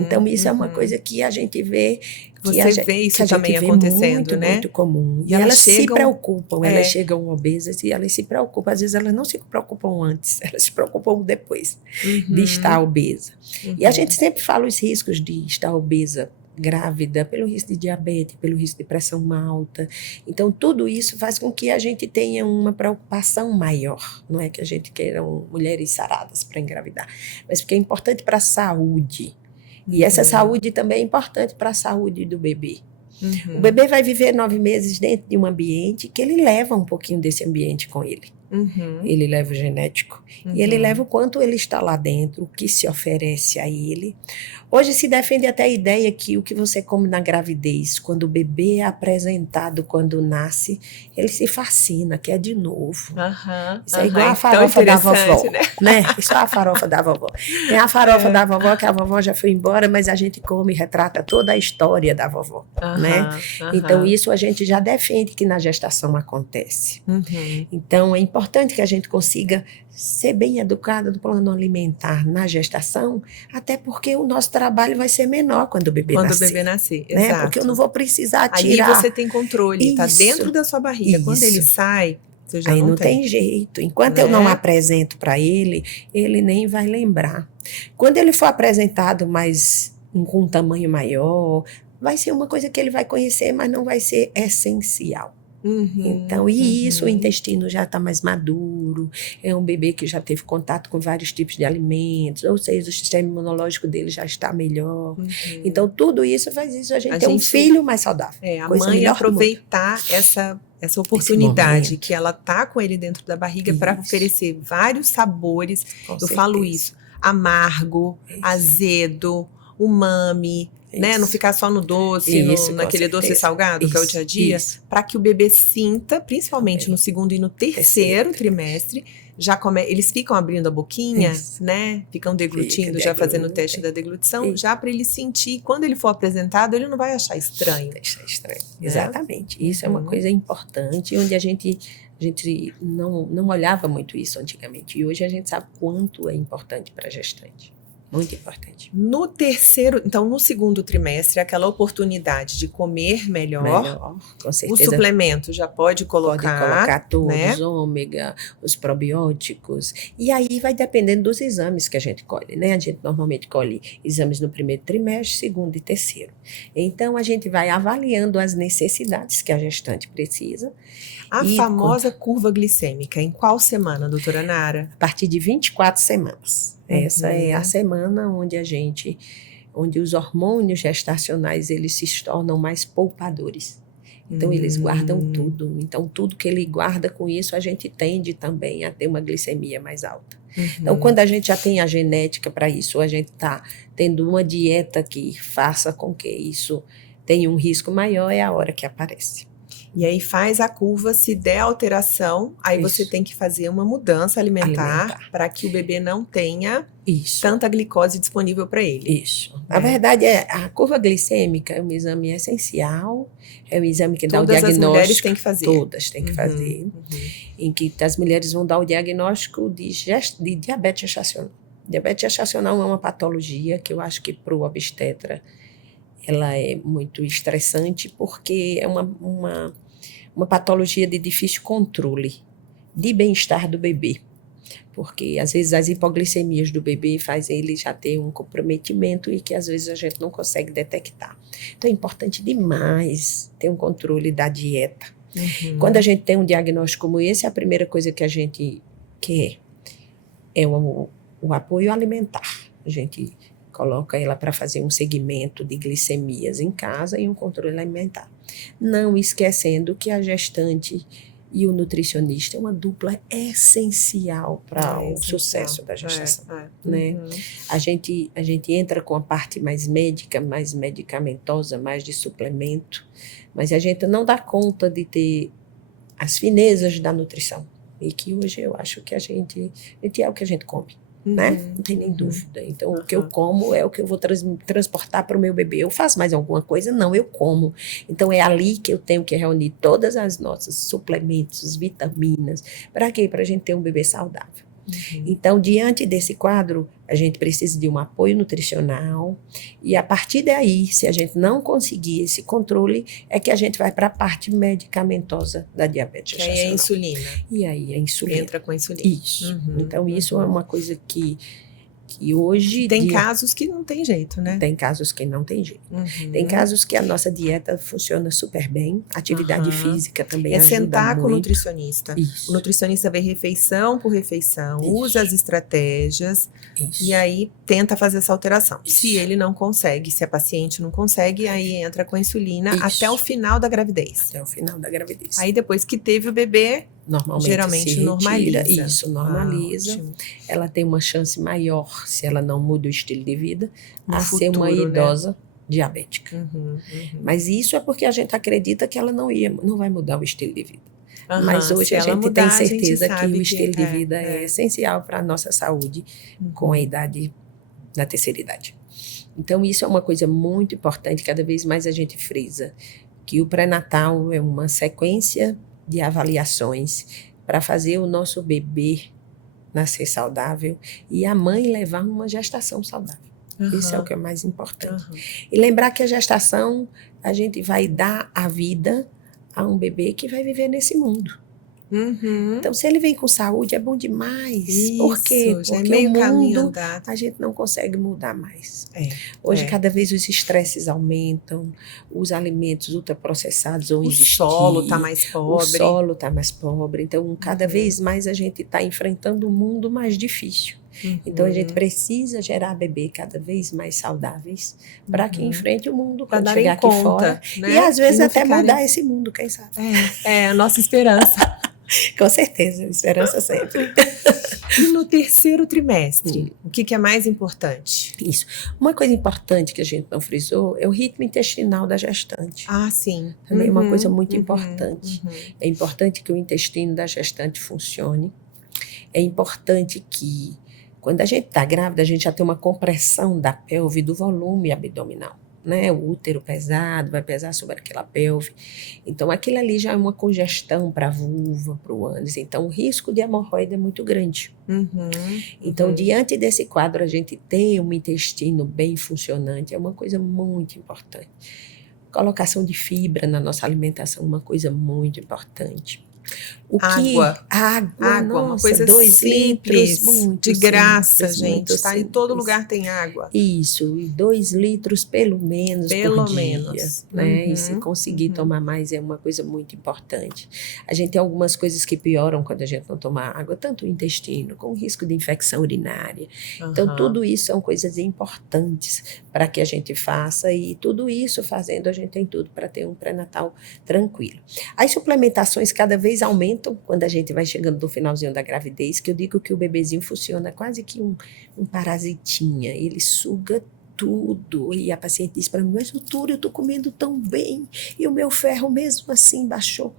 Então isso é uma coisa que a gente vê. Você vê isso também acontecendo, muito, né? Muito comum. E elas se preocupam. Elas chegam obesas e elas se preocupam. Às vezes elas não se preocupam antes, elas se preocupam depois de estar obesa. E a gente sempre fala os riscos de estar obesa grávida, pelo risco de diabetes, pelo risco de pressão alta. Então, tudo isso faz com que a gente tenha uma preocupação maior. Não é que a gente queira mulheres saradas para engravidar, mas porque é importante para a saúde. E essa saúde também é importante para a saúde do bebê. O bebê vai viver 9 meses dentro de um ambiente que ele leva um pouquinho desse ambiente com ele. Ele leva o genético e ele leva o quanto ele está lá dentro, o que se oferece a ele. Hoje se defende até a ideia que o que você come na gravidez, quando o bebê é apresentado, quando nasce, ele se fascina, quer de novo. Isso é igual a farofa da vovó, né? Isso é a farofa da vovó. Tem a farofa da vovó, que a vovó já foi embora, mas a gente come e retrata toda a história da vovó, né? Então isso a gente já defende que na gestação acontece. Então é importante que a gente consiga ser bem educada do plano alimentar na gestação, até porque o nosso trabalho vai ser menor quando o bebê nascer. Quando o bebê nascer, né? Exato. Porque eu não vou precisar tirar. Aí você tem controle, está dentro da sua barriga. Quando ele sai, você já aí não tem jeito. Enquanto eu não apresento para ele, ele nem vai lembrar. Quando ele for apresentado mais com um tamanho maior, vai ser uma coisa que ele vai conhecer, mas não vai ser essencial. Então, isso, o intestino já está mais maduro, é um bebê que já teve contato com vários tipos de alimentos, ou seja, o sistema imunológico dele já está melhor. Então, tudo isso faz isso a gente ter um filho mais saudável. A mãe aproveitar essa oportunidade que ela tá com ele dentro da barriga para oferecer vários sabores. Eu falo isso, amargo, azedo, umami, né? Não ficar só no doce, naquele doce salgado, que é o dia a dia, para que o bebê sinta, principalmente no segundo e no terceiro trimestre, eles ficam abrindo a boquinha, né? Ficam deglutindo, já fazendo o teste da deglutição, já para ele sentir, quando ele for apresentado, ele não vai achar estranho. Né? Exatamente. Isso é uma coisa importante, onde a gente não olhava muito isso antigamente. E hoje a gente sabe quanto é importante para a gestante. Muito importante. Então, no segundo trimestre, aquela oportunidade de comer melhor, com certeza. O suplemento já pode colocar. Pode colocar todos, ômega, os probióticos. E aí vai dependendo dos exames que a gente colhe, né? A gente normalmente colhe exames no primeiro trimestre, segundo e terceiro. Então, a gente vai avaliando as necessidades que a gestante precisa. A famosa curva glicêmica, em qual semana, doutora Nara? A partir de 24 semanas. Essa é a semana onde os hormônios gestacionais eles se tornam mais poupadores. Então, eles guardam tudo. Então, tudo que ele guarda com isso, a gente tende também a ter uma glicemia mais alta. Então, quando a gente já tem a genética para isso, a gente está tendo uma dieta que faça com que isso tenha um risco maior, é a hora que aparece. E aí faz a curva, se der alteração, aí Isso. você tem que fazer uma mudança alimentar para que o bebê não tenha Isso. tanta glicose disponível para ele. Isso. Na verdade, a curva glicêmica é um exame essencial, é um exame que dá o Todas diagnóstico. as mulheres têm que fazer. Todas têm que fazer. Em que as mulheres vão dar o diagnóstico de diabetes gestacional. Diabetes gestacional é uma patologia que eu acho que para o obstetra ela é muito estressante, porque é uma patologia de difícil controle de bem-estar do bebê. Porque, às vezes, as hipoglicemias do bebê fazem ele já ter um comprometimento e que, às vezes, a gente não consegue detectar. Então, é importante demais ter um controle da dieta. Quando a gente tem um diagnóstico como esse, a primeira coisa que a gente quer é o apoio alimentar. A gente coloca ela para fazer um segmento de glicemias em casa e um controle alimentar. Não esquecendo que a gestante e o nutricionista é uma dupla essencial para o sucesso da gestação. Né? A gente entra com a parte mais médica, mais medicamentosa, mais de suplemento, mas a gente não dá conta de ter as finezas da nutrição. E que hoje eu acho que a gente é o que a gente come. Né? Não tem nem dúvida. Então, o que eu como é o que eu vou transportar para o meu bebê. Eu faço mais alguma coisa? Não, eu como. Então, é ali que eu tenho que reunir todas as nossas suplementos, vitaminas. Para quê? Para a gente ter um bebê saudável. Então, diante desse quadro, a gente precisa de um apoio nutricional e a partir daí, se a gente não conseguir esse controle, é que a gente vai para a parte medicamentosa da diabetes gestacional. Que aí é a insulina. E aí a insulina. Entra com a insulina. Isso. Então, isso é uma coisa que hoje... Tem casos que não tem jeito, né? Tem casos que não tem jeito. Tem casos que a nossa dieta funciona super bem. Atividade física também ajuda muito. É sentar com o nutricionista. Isso. O nutricionista vê refeição por refeição, usa as estratégias e aí tenta fazer essa alteração. Se ele não consegue, se a paciente não consegue, aí entra com a insulina até o final da gravidez. Até o final da gravidez. Aí depois que teve o bebê... Normalmente geralmente normaliza. Isso, normaliza. Ela tem uma chance maior, se ela não muda o estilo de vida, a ser uma idosa diabética. Mas isso é porque a gente acredita que ela não vai mudar o estilo de vida. Mas hoje a gente tem certeza que o estilo de vida é essencial para a nossa saúde com a idade, na terceira idade. Então isso é uma coisa muito importante, cada vez mais a gente frisa, que o pré-natal é uma sequência de avaliações para fazer o nosso bebê nascer saudável e a mãe levar uma gestação saudável. Isso é o que é mais importante. E lembrar que a gestação, a gente vai dar a vida a um bebê que vai viver nesse mundo. Então, se ele vem com saúde, é bom demais. Isso, Por quê? já Porque é meio o caminho mundo andado. a gente não consegue mudar mais. Hoje, cada vez os estresses aumentam, os alimentos ultraprocessados vão existir. O solo está mais pobre. O solo está mais pobre. Então, cada vez mais a gente está enfrentando um mundo mais difícil. Então, a gente precisa gerar bebê cada vez mais saudáveis para que enfrente o mundo quando chegar aqui fora. Né? E, às vezes, até mudar esse mundo, quem sabe? É a nossa esperança. Com certeza, esperança sempre. E no terceiro trimestre, o que é mais importante? Isso. Uma coisa importante que a gente não frisou é o ritmo intestinal da gestante. Sim. Também é uma coisa muito importante. É importante que o intestino da gestante funcione. É importante que, quando a gente está grávida, a gente já tem uma compressão da pelve, do volume abdominal. Né? O útero pesado vai pesar sobre aquela pelve. Então, aquilo ali já é uma congestão para a vulva, para o ânus. Então, o risco de hemorroida é muito grande. Então, diante desse quadro, a gente ter um intestino bem funcionante é uma coisa muito importante. Colocação de fibra na nossa alimentação é uma coisa muito importante. Água, nossa, uma coisa 2 simples, litros, de graça, simples, gente, tá? Em todo lugar tem água. Isso, e 2 litros pelo menos por dia, né? E se conseguir tomar mais é uma coisa muito importante. A gente tem algumas coisas que pioram quando a gente não toma água, tanto o intestino, com risco de infecção urinária. Então, tudo isso são coisas importantes para que a gente faça, e tudo isso fazendo, a gente tem tudo para ter um pré-natal tranquilo. As suplementações cada vez aumentam quando a gente vai chegando no finalzinho da gravidez, que eu digo que o bebezinho funciona quase que um parasitinha, ele suga tudo. E a paciente disse para mim, mas doutora, eu estou comendo tão bem e o meu ferro mesmo assim baixou.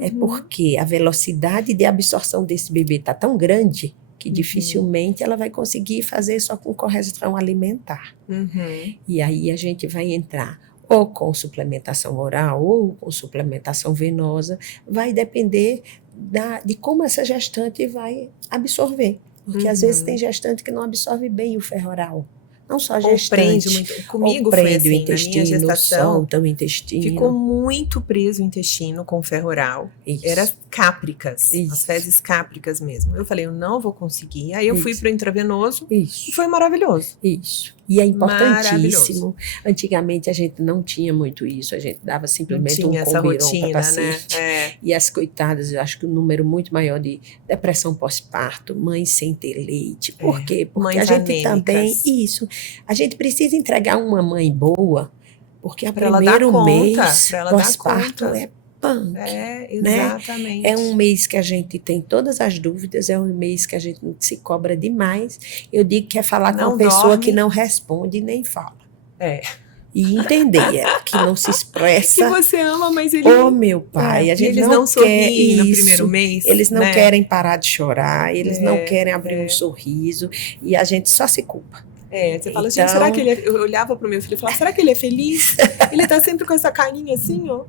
É porque a velocidade de absorção desse bebê está tão grande que dificilmente ela vai conseguir fazer só com correção alimentar. E aí a gente vai entrar ou com suplementação oral ou com suplementação venosa, vai depender de como essa gestante vai absorver. Porque às vezes tem gestante que não absorve bem o ferro oral. Não só gestante. Prende muito. Comigo foi assim, o intestino, na minha gestação, solta o intestino. ficou muito preso o intestino com ferro oral. Isso. Era cápricas, Isso. as fezes cápricas mesmo. Eu falei, eu não vou conseguir. Aí eu fui pro intravenoso Isso. e foi maravilhoso. Isso. E é importantíssimo. Antigamente a gente não tinha muito isso, a gente dava simplesmente um Combiron para paciente. Né? E as coitadas, eu acho que um número muito maior de depressão pós-parto, mães sem ter leite. Por quê? Porque mães a gente anêmicas. também, a gente precisa entregar uma mãe boa, porque o Pra ela primeiro dar conta, mês pra ela dar pós-parto conta. é punk. Exatamente. É um mês que a gente tem todas as dúvidas, é um mês que a gente se cobra demais. Eu digo que é falar com uma pessoa que não responde nem fala. E entender que não se expressa. Que você ama, mas ele... Ô, meu pai, a gente eles não sorriem quer no isso. primeiro mês. Eles não né? querem parar de chorar, eles não querem abrir um sorriso, e a gente só se culpa. Você fala, gente, será que ele é... Eu olhava pro meu filho e falava, será que ele é feliz? Ele tá sempre com essa carinha assim, ó.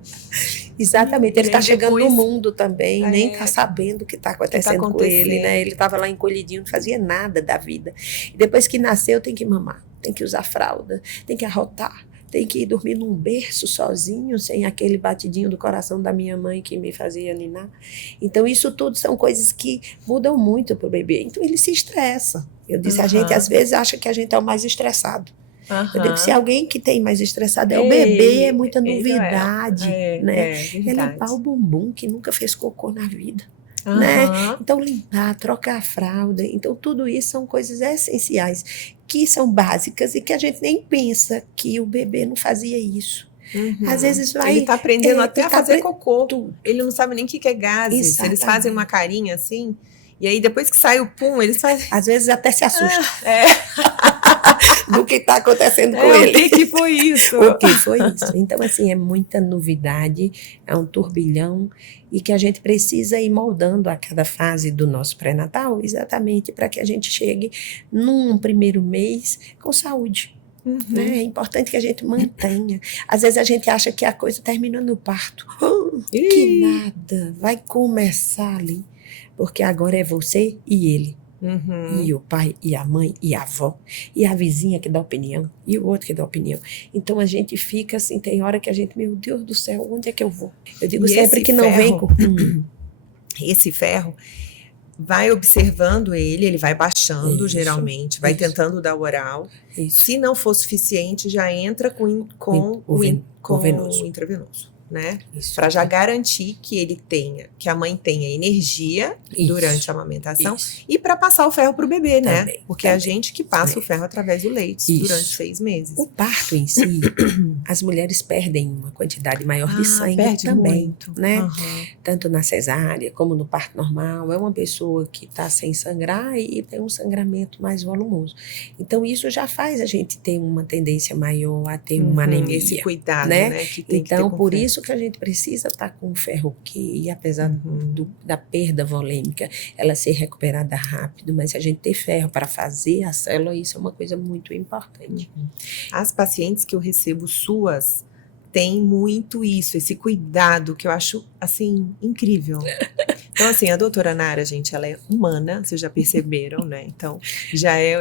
Exatamente, ele tá chegando no mundo também, nem tá sabendo o que tá acontecendo com ele, né? Ele tava lá encolhidinho, não fazia nada da vida. E depois que nasceu, tem que mamar, tem que usar fralda, tem que arrotar, tem que ir dormir num berço sozinho, sem aquele batidinho do coração da minha mãe que me fazia ninar. Então, isso tudo são coisas que mudam muito pro bebê. Então, ele se estressa. Eu disse, a gente às vezes acha que a gente é o mais estressado. Eu digo, se alguém que tem mais estressado é o bebê, é muita novidade, né? É limpar o bumbum, que nunca fez cocô na vida. Né? Então, limpar, trocar a fralda. Então, tudo isso são coisas essenciais, que são básicas e que a gente nem pensa que o bebê não fazia isso. Às vezes vai... Ele tá aprendendo até a fazer cocô. Tudo. Ele não sabe nem o que é gases. Exatamente. Eles fazem uma carinha assim, e aí depois que sai o pum, eles fazem... Às vezes até se assusta. Do que está acontecendo com ele. O que foi isso? O que foi isso? Então, assim, é muita novidade, é um turbilhão, e que a gente precisa ir moldando a cada fase do nosso pré-natal, exatamente para que a gente chegue num primeiro mês com saúde. Né? É importante que a gente mantenha. Às vezes a gente acha que a coisa termina no parto. Que nada, vai começar ali. Porque agora é você e ele. E o pai, e a mãe, e a avó, e a vizinha que dá opinião, e o outro que dá opinião. Então a gente fica assim, tem hora que a gente, meu Deus do céu, onde é que eu vou? Eu digo sempre que não vem com... Esse ferro vai observando ele vai baixando geralmente, vai tentando dar oral. Se não for suficiente, já entra com o intravenoso. Né? Para já garantir que ele tenha, que a mãe tenha energia durante a amamentação e para passar o ferro para o bebê, né? Porque é a gente que passa o ferro através do leite durante 6 meses. O parto em si, as mulheres perdem uma quantidade maior de sangue também, muito. Né? Tanto na cesárea como no parto normal. É uma pessoa que está sem sangrar e tem um sangramento mais volumoso. Então isso já faz a gente ter uma tendência maior a ter uma anemia. Esse cuidado, né? Que tem então, que ter por isso que a gente precisa estar com o ferro ok, apesar da perda volêmica, ela ser recuperada rápido, mas se a gente ter ferro para fazer a célula, isso é uma coisa muito importante. As pacientes que eu recebo suas têm muito isso, esse cuidado que eu acho, assim, incrível. Então, assim, a doutora Nara, gente, ela é humana, vocês já perceberam, né? Então,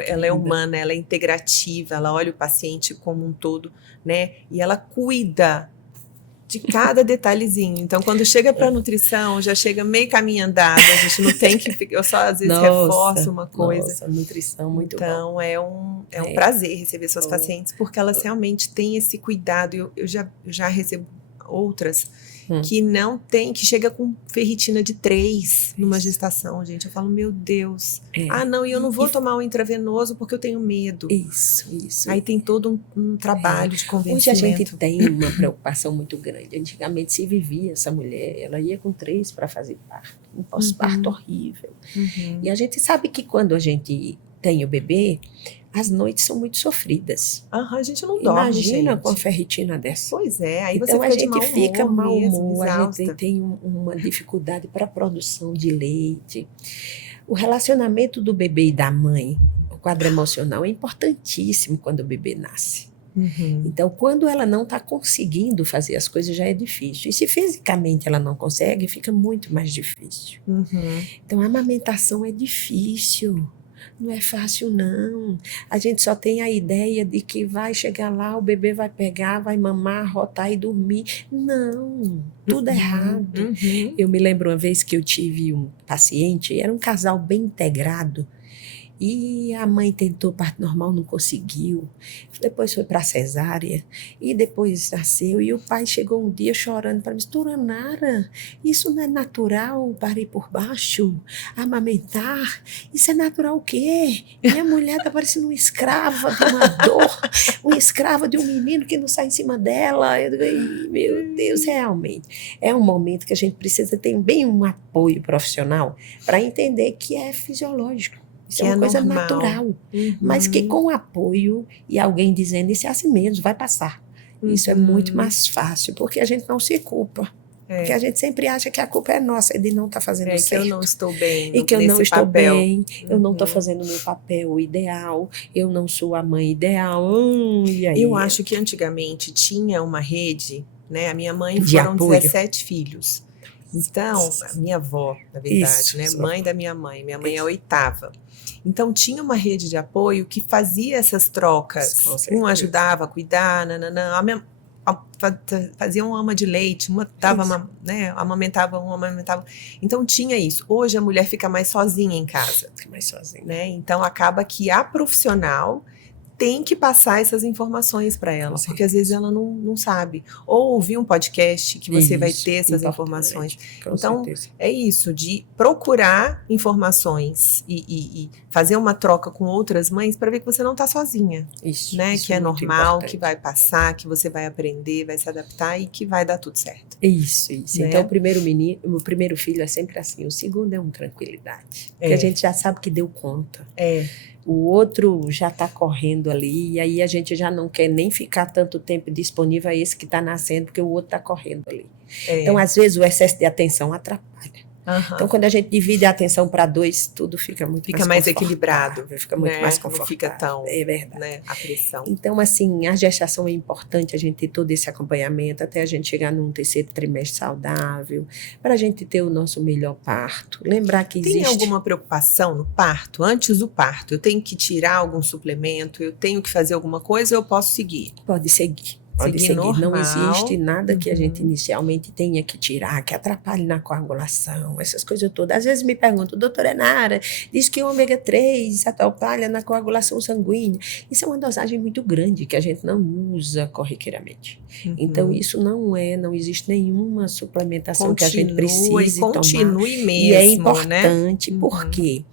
ela é humana, ela é integrativa, ela olha o paciente como um todo, né? E ela cuida de cada detalhezinho. Então, quando chega para nutrição, já chega meio caminho andado, a gente não tem que ficar, eu só às vezes reforço uma coisa. Nossa, nutrição muito então, bom. é um prazer receber suas pacientes, porque elas realmente têm esse cuidado. Eu já recebo outras que não tem, que chega com ferritina de 3 numa gestação, gente. Eu falo, meu Deus. Não, e eu não vou tomar o intravenoso porque eu tenho medo. Isso. Aí tem todo um trabalho de convencimento. Hoje a gente tem uma preocupação muito grande. Antigamente se vivia essa mulher, ela ia com 3 para fazer parto, um pós-parto horrível. E a gente sabe que quando a gente tem o bebê, as noites são muito sofridas. A gente não dorme, Imagina gente. com a ferritina dessa. Pois é, aí Então você a fica de gente mau fica humor mau mesmo, humor, a exausta. gente tem uma dificuldade para a produção de leite. O relacionamento do bebê e da mãe, o quadro emocional é importantíssimo quando o bebê nasce. Então, quando ela não está conseguindo fazer as coisas, já é difícil. E se fisicamente ela não consegue, fica muito mais difícil. Então, a amamentação é difícil. Não é fácil, não. A gente só tem a ideia de que vai chegar lá, o bebê vai pegar, vai mamar, rotar e dormir. Não, tudo errado. Eu me lembro uma vez que eu tive um paciente, era um casal bem integrado, e a mãe tentou parto normal, não conseguiu. Depois foi para a cesárea. E depois nasceu. E o pai chegou um dia chorando para mim. Doutora Nara, isso não é natural, parir por baixo, amamentar? Isso é natural o quê? Minha mulher está parecendo uma escrava de uma dor. Uma escrava de um menino que não sai em cima dela. Eu digo, meu Deus, realmente. É um momento que a gente precisa ter bem um apoio profissional para entender que é fisiológico. Isso é uma coisa normal. Natural, mas que com apoio e alguém dizendo isso é assim mesmo, vai passar. Isso é muito mais fácil, porque a gente não se culpa. Porque a gente sempre acha que a culpa é nossa de não estar fazendo certo. Que eu não estou bem e que eu não estou papel. Bem, eu não estou fazendo o meu papel ideal, eu não sou a mãe ideal. E aí? Eu acho que antigamente tinha uma rede, né? A minha mãe de foram apoio. 17 filhos. Então, a minha avó, na verdade, Isso, né? Mãe da minha mãe é a 8ª. Então, tinha uma rede de apoio que fazia essas trocas. Um ajudava a cuidar, fazia uma ama de leite, uma dava, né? Amamentava, uma amamentava. Então, tinha isso. Hoje, a mulher fica mais sozinha em casa. Fica mais sozinha. Né? Então, acaba que a profissional tem que passar essas informações para ela, porque às vezes ela não sabe. Ou ouvir um podcast que você vai ter essas informações. Então, é isso, de procurar informações e fazer uma troca com outras mães para ver que você não está sozinha. Isso, né? isso que é normal, importante. Que vai passar, que você vai aprender, vai se adaptar e que vai dar tudo certo. Isso. Né? Então, o primeiro filho é sempre assim, o segundo é uma tranquilidade. Porque a gente já sabe que deu conta. O outro já está correndo ali, e aí a gente já não quer nem ficar tanto tempo disponível a esse que está nascendo, porque o outro está correndo ali. Então, às vezes, o excesso de atenção atrapalha. Então, quando a gente divide a atenção para 2, tudo fica muito mais equilibrado. Fica muito mais confortável. Não fica tão, é verdade. Né, a pressão. Então, assim, a gestação é importante, a gente ter todo esse acompanhamento, até a gente chegar num 3º trimestre saudável, para a gente ter o nosso melhor parto. Lembrar que existe... Tem alguma preocupação no parto? Antes do parto, eu tenho que tirar algum suplemento? Eu tenho que fazer alguma coisa ou eu posso seguir? Pode seguir. Pode seguir. Normal. Não existe nada que a gente inicialmente tenha que tirar, que atrapalhe na coagulação, essas coisas todas. Às vezes me perguntam, doutora Nara, diz que o ômega 3 atrapalha na coagulação sanguínea. Isso é uma dosagem muito grande que a gente não usa corriqueiramente. Então, isso não existe nenhuma suplementação que a gente precise tomar. Continue mesmo, e é importante, né? Porque,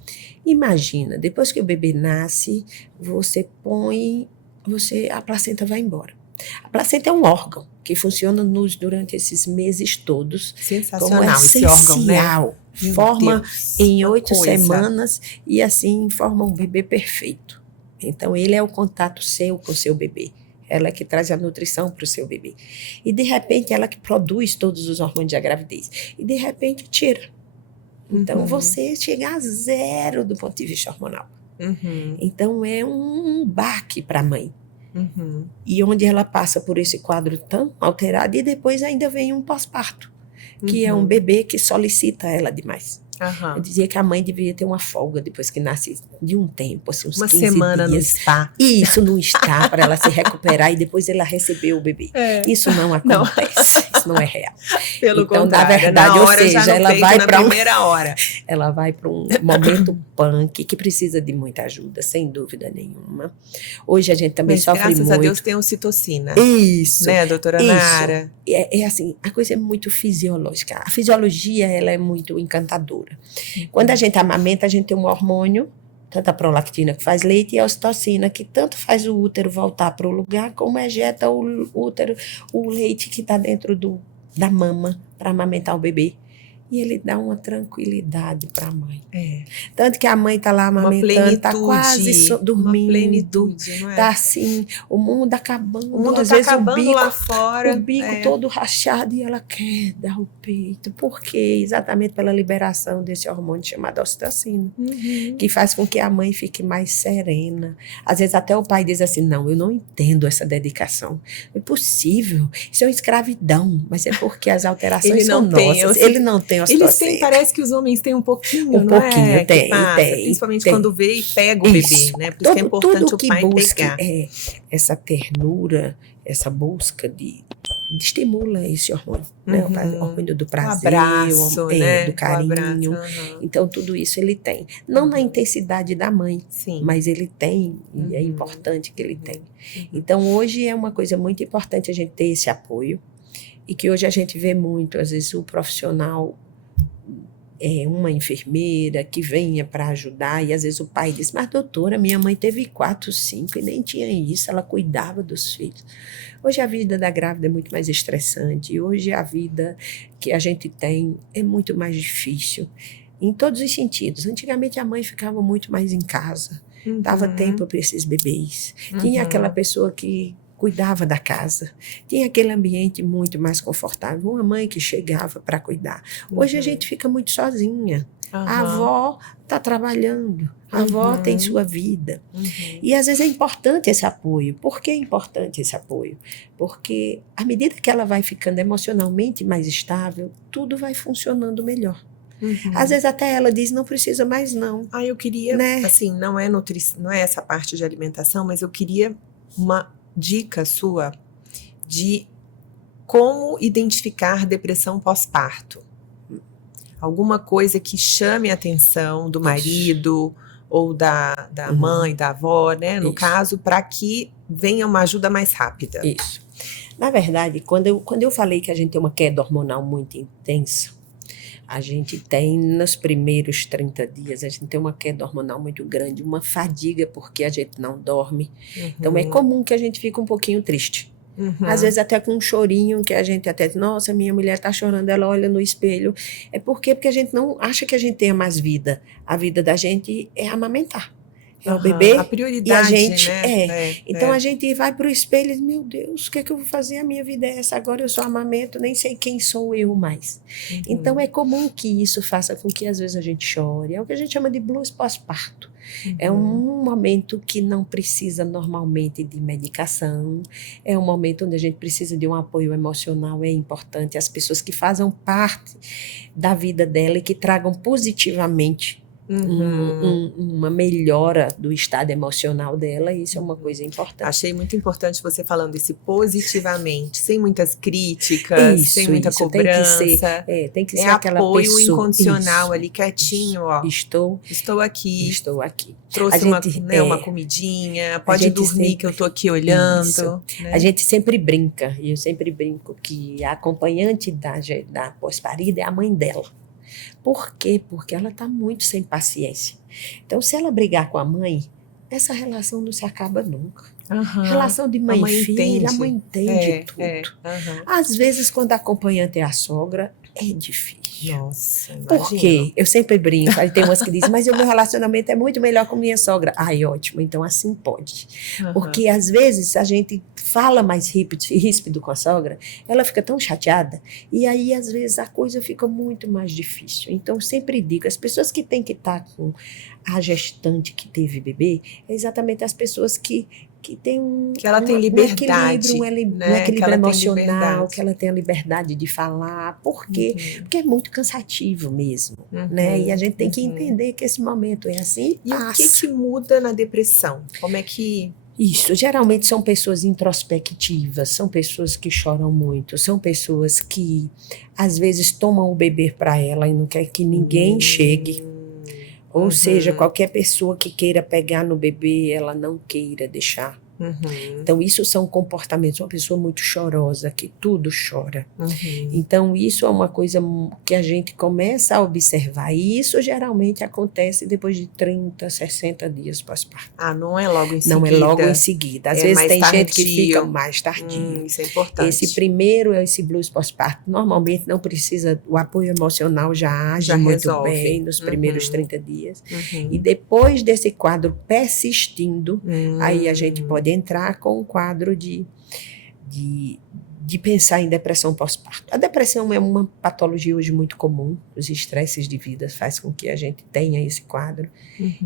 imagina, depois que o bebê nasce, a placenta vai embora. A placenta é um órgão que funciona durante esses meses todos. Sensacional como esse órgão, né? Forma em 8 semanas e assim forma um bebê perfeito. Então ele é o contato seu com o seu bebê. Ela é que traz a nutrição para o seu bebê. E de repente ela que produz todos os hormônios da gravidez. E de repente tira. Então você chega a 0 do ponto de vista hormonal. Então é um baque para a mãe. E onde ela passa por esse quadro tão alterado e depois ainda vem um pós-parto, que é um bebê que solicita ela demais. Eu dizia que a mãe deveria ter uma folga depois que nasce de um tempo, assim, uns 15 dias. Uma semana no spa. Isso, no spa, para ela se recuperar e depois ela receber o bebê. Isso não acontece, isso não é real. Pelo então, contrário, na verdade, ou seja, ela vai para primeira hora. Ela vai para um momento punk que precisa de muita ajuda, sem dúvida nenhuma. Hoje a gente também sofre muito. Graças a Deus tem ocitocina. Isso. Né, doutora Nara? É assim, a coisa é muito fisiológica. A fisiologia, ela é muito encantadora. Quando a gente amamenta, a gente tem um hormônio, tanto a prolactina que faz leite e a ocitocina que tanto faz o útero voltar para o lugar, como ejeta o útero, o leite que está dentro da mama para amamentar o bebê. e ele dá uma tranquilidade para a mãe. É. Tanto que a mãe está lá amamentando, está quase dormindo. Uma plenitude, não é? Está assim, o mundo acabando. O mundo às está vezes acabando lá fora. O bico todo rachado e ela quer dar o peito. Por quê? Exatamente pela liberação desse hormônio chamado ocitocina, que faz com que a mãe fique mais serena. Às vezes até o pai diz assim, não, eu não entendo essa dedicação. É possível, isso é uma escravidão, mas é porque as alterações são nossas. Ele não tem ocitocina. Eles têm, parece que os homens têm um pouquinho, um pouquinho, é? Tem, principalmente quando vê e pega o bebê, né? Por isso que é importante o pai pegar. Essa ternura, essa busca de estimula esse hormônio, né? O hormônio do prazer, o abraço, né? do carinho. Então, tudo isso ele tem. Não na intensidade da mãe, mas ele tem, e é importante que ele tenha. Então, hoje é uma coisa muito importante a gente ter esse apoio, e que hoje a gente vê muito, às vezes, o profissional uma enfermeira que venha para ajudar, e às vezes o pai diz, mas doutora, minha mãe teve 4, 5 e nem tinha isso, ela cuidava dos filhos. Hoje a vida da grávida é muito mais estressante, e hoje a vida que a gente tem é muito mais difícil, em todos os sentidos. Antigamente a mãe ficava muito mais em casa, dava tempo para esses bebês, tinha aquela pessoa que cuidava da casa, tinha aquele ambiente muito mais confortável, uma mãe que chegava para cuidar. Hoje a gente fica muito sozinha, a avó está trabalhando, a avó tem sua vida, e às vezes é importante esse apoio. Por que é importante esse apoio? Porque à medida que ela vai ficando emocionalmente mais estável, tudo vai funcionando melhor. Às vezes até ela diz, não precisa mais não. Eu queria, né? Assim, não é essa parte de alimentação, mas eu queria uma dica sua de como identificar depressão pós-parto. Alguma coisa que chame a atenção do marido ou da mãe, da avó, né? No caso, para que venha uma ajuda mais rápida. Isso. Na verdade, quando eu falei que a gente tem uma queda hormonal muito intensa, a gente tem, nos primeiros 30 dias, a gente tem uma queda hormonal muito grande, uma fadiga porque a gente não dorme. Então, é comum que a gente fique um pouquinho triste. Às vezes até com um chorinho, que a gente até diz, nossa, minha mulher está chorando, ela olha no espelho. Porque a gente não acha que a gente tenha mais vida. A vida da gente é amamentar. É o bebê, a prioridade, e a gente né? Então a gente vai para o espelho e diz, meu Deus, o que é que eu vou fazer? A minha vida é essa, agora eu só amamento, nem sei quem sou eu mais. Então é comum que isso faça com que às vezes a gente chore. É o que a gente chama de blues pós-parto. É um momento que não precisa normalmente de medicação, é um momento onde a gente precisa de um apoio emocional, é importante. As pessoas que fazem parte da vida dela e que tragam positivamente uma melhora do estado emocional dela, isso é uma coisa importante. Achei muito importante você falando isso positivamente, sem muitas críticas, sem muita cobrança. Tem que ser aquela apoio pessoa incondicional ali, quietinho, ó. Estou aqui. Trouxe uma comidinha, pode dormir que eu tô aqui olhando. Né? A gente sempre brinca, e eu sempre brinco que a acompanhante da pós-parida é a mãe dela. Por quê? Porque ela está muito sem paciência. Então, se ela brigar com a mãe, essa relação não se acaba nunca. Relação de mãe e filha, a mãe entende tudo. Às vezes, quando a acompanhante é a sogra, é difícil. Nossa, imagina. Por quê? Eu sempre brinco. Aí tem umas que dizem, mas o meu relacionamento é muito melhor com minha sogra. Ai, ótimo, então assim pode. Porque às vezes a gente fala mais ríspido com a sogra, ela fica tão chateada, e aí às vezes a coisa fica muito mais difícil. Então eu sempre digo, as pessoas que têm que estar com a gestante que teve bebê, é exatamente as pessoas que tem que ela tem liberdade, um equilíbrio emocional, que ela tem a liberdade de falar. Por quê? Porque é muito cansativo mesmo, né? E a gente tem que entender que esse momento é assim e passa. E o que muda na depressão? Como é que... Isso, geralmente são pessoas introspectivas, são pessoas que choram muito, são pessoas que às vezes tomam o bebê para ela e não quer que ninguém chegue. Ou seja, qualquer pessoa que queira pegar no bebê, ela não queira deixar Uhum. Então, isso são comportamentos. Uma pessoa muito chorosa, que tudo chora. Uhum. Então, isso é uma coisa que a gente começa a observar. E isso geralmente acontece depois de 30, 60 dias pós-parto. Não é logo em seguida. Não é logo em seguida. Às É vezes mais tem gente que tardio. fica mais tardio. Isso é importante. Esse primeiro é esse blues pós-parto. Normalmente não precisa, o apoio emocional já age Já muito resolve. bem nos primeiros 30 dias. Uhum. E depois desse quadro persistindo, aí a gente pode entrar com um quadro de pensar em depressão pós-parto. A depressão é uma patologia hoje muito comum. Os estresses de vida faz com que a gente tenha esse quadro.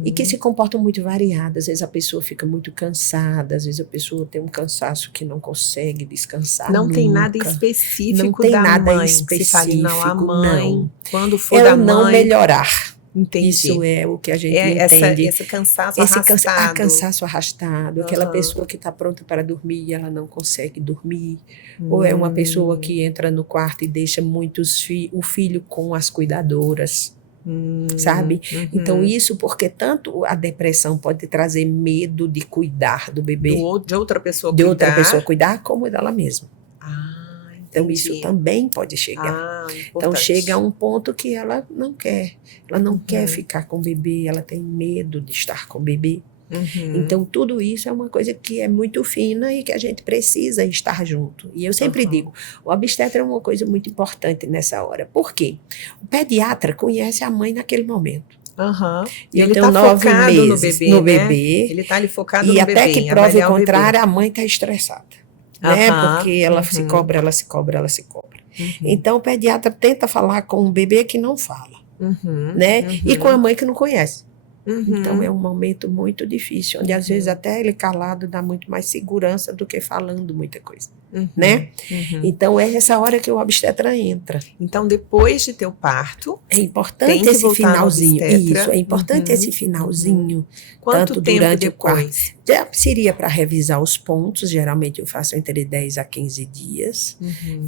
E que se comportam muito variadas. Às vezes a pessoa fica muito cansada, às vezes a pessoa tem um cansaço que não consegue descansar Não nunca. tem nada específico Não tem da nada mãe. específico, Se fale, não, a mãe, não. Quando for É da o não mãe, melhorar. entendi. Isso é o que a gente entende. Esse cansaço arrastado. Cansaço arrastado. Aquela pessoa que está pronta para dormir e ela não consegue dormir. Ou é uma pessoa que entra no quarto e deixa o filho com as cuidadoras. Sabe? Então isso porque tanto a depressão pode trazer medo de cuidar do bebê. De outra pessoa de outra pessoa cuidar, como dela mesma. Então, entendi. isso também pode chegar. Importante. Então, chega a um ponto que ela não quer. Ela não quer ficar com o bebê, ela tem medo de estar com o bebê. Então, tudo isso é uma coisa que é muito fina e que a gente precisa estar junto. E eu sempre digo, o obstetra é uma coisa muito importante nessa hora. Por quê? O pediatra conhece a mãe naquele momento. E ele está focado meses no bebê, né? bebê. Ele está ali focado no bebê. E até que prove o contrário, a mãe está estressada. Né? Porque ela se cobra. Então, o pediatra tenta falar com um bebê que não fala, né? E com a mãe que não conhece. Então, é um momento muito difícil, onde às vezes até ele calado dá muito mais segurança do que falando muita coisa, né? Então, é essa hora que o obstetra entra. Então, depois de ter o parto, é importante esse finalzinho. Isso, é importante esse finalzinho. Quanto tempo durante depois? Já seria para revisar os pontos, geralmente eu faço entre 10 a 15 dias.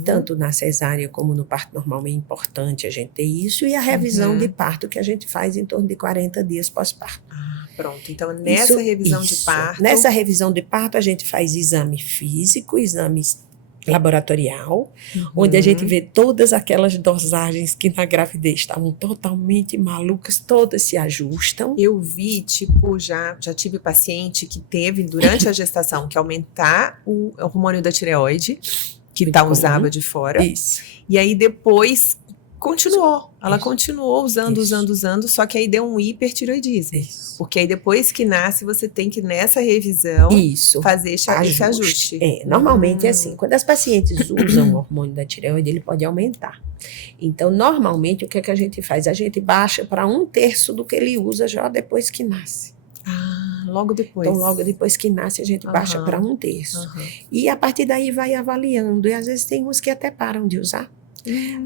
Tanto na cesárea como no parto normal é importante a gente ter isso. E a revisão de parto que a gente faz em torno de 40 dias pós-parto. Pronto, então nessa revisão de parto... Nessa revisão de parto a gente faz exame físico, exames laboratorial, onde a gente vê todas aquelas dosagens que na gravidez estavam totalmente malucas, todas se ajustam. Eu vi, já tive paciente que teve durante a gestação que aumentar o hormônio da tireoide, que usava de fora. Isso. E aí depois continuou. Ela continuou usando, só que aí deu um hipertireoidismo. Porque aí depois que nasce, você tem que, nessa revisão, fazer esse ajuste. Normalmente é assim, quando as pacientes usam o hormônio da tireoide, ele pode aumentar. Então, normalmente, o que é que a gente faz? A gente baixa para 1/3 do que ele usa já depois que nasce. Logo depois. Então, logo depois que nasce, a gente baixa para 1/3. E a partir daí vai avaliando. E às vezes tem uns que até param de usar.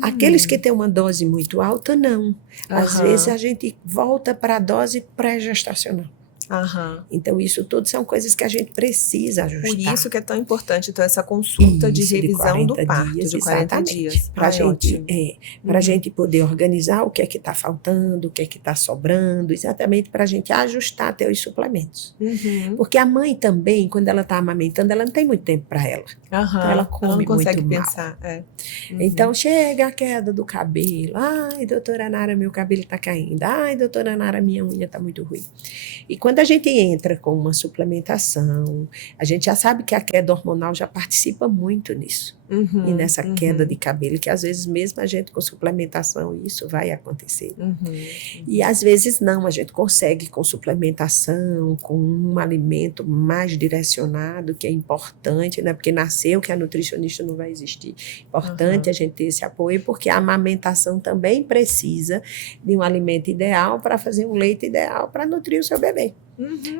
Aqueles que têm uma dose muito alta, não. Às vezes a gente volta para a dose pré-gestacional. Então, isso tudo são coisas que a gente precisa ajustar. Por isso que é tão importante, então, essa consulta de revisão do parto, de 40 dias. Para a gente poder organizar o que é que está faltando, o que é que está sobrando, exatamente para a gente ajustar até os suplementos. Porque a mãe também, quando ela está amamentando, ela não tem muito tempo para ela. Então, ela come não consegue muito pensar. mal. Então, chega a queda do cabelo. Ai, doutora Nara, meu cabelo está caindo. Ai, doutora Nara, minha unha está muito ruim. E quando a gente entra com uma suplementação, a gente já sabe que a queda hormonal já participa muito nisso. E nessa queda de cabelo, que às vezes mesmo a gente com suplementação, isso vai acontecer. E às vezes não, a gente consegue com suplementação, com um alimento mais direcionado, que é importante, né? Porque nasceu que a nutricionista não vai existir. Importante a gente ter esse apoio, porque a amamentação também precisa de um alimento ideal para fazer um leite ideal para nutrir o seu bebê.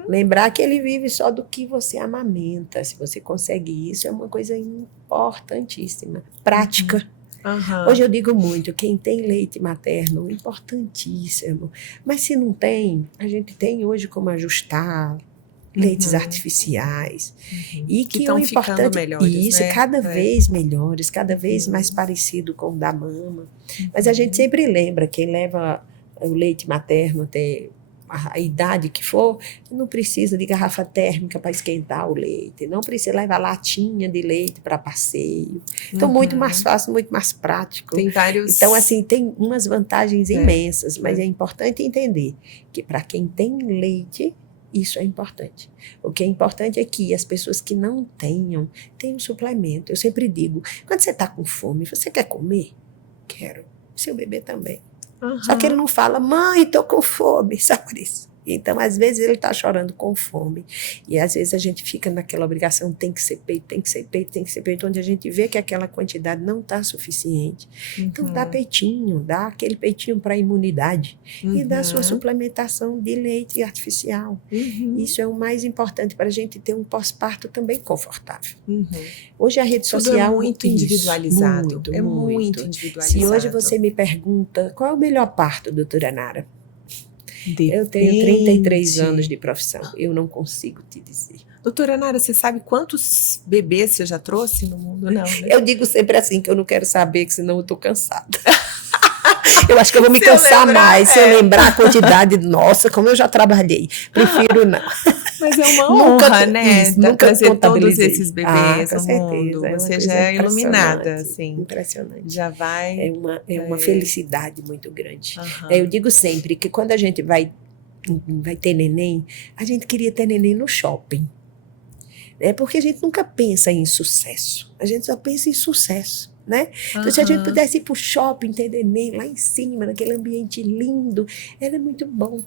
Lembrar que ele vive só do que você amamenta. Se você consegue isso, é uma coisa importantíssima. Prática. Hoje eu digo muito, quem tem leite materno, importantíssimo. Mas se não tem, a gente tem hoje como ajustar leites artificiais. E que estão o importante, melhores, isso, né? cada vez melhores, cada vez mais parecido com o da mama. Mas a gente sempre lembra, quem leva o leite materno até a idade que for, não precisa de garrafa térmica para esquentar o leite, não precisa levar latinha de leite para passeio. Então, muito mais fácil, muito mais prático. Tem vários... Então, assim, tem umas vantagens imensas, mas é importante entender que para quem tem leite, isso é importante. O que é importante é que as pessoas que não tenham suplemento. Eu sempre digo, quando você está com fome, você quer comer? Quero. Seu bebê também. Só que ele não fala, mãe, estou com fome, só por isso. Então, às vezes, ele está chorando com fome. E, às vezes, a gente fica naquela obrigação, tem que ser peito, tem que ser peito, tem que ser peito, onde a gente vê que aquela quantidade não está suficiente. Então, dá peitinho, dá aquele peitinho para a imunidade. E dá sua suplementação de leite artificial. Isso é o mais importante para a gente ter um pós-parto também confortável. Hoje, a rede social é muito individualizado. Muito individualizado. Se hoje você me pergunta, qual é o melhor parto, doutora Nara? Eu tenho 33 anos de profissão, eu não consigo te dizer. Doutora Nara, você sabe quantos bebês você já trouxe no mundo? Não, né? Eu digo sempre assim, que eu não quero saber, que senão eu estou cansada. Eu acho que eu vou me cansar mais se eu lembrar a quantidade. Nossa, como eu já trabalhei. Prefiro não. Mas é uma honra, né? Nunca trazer todos esses bebês com no mundo. certeza, Você já é iluminada, assim. Impressionante. Já vai... É uma felicidade muito grande. Eu digo sempre que quando a gente vai ter neném, a gente queria ter neném no shopping. Porque a gente nunca pensa em sucesso. A gente só pensa em sucesso. Né? Então, se a gente pudesse ir para o shopping, ter neném lá em cima, naquele ambiente lindo, era muito bom.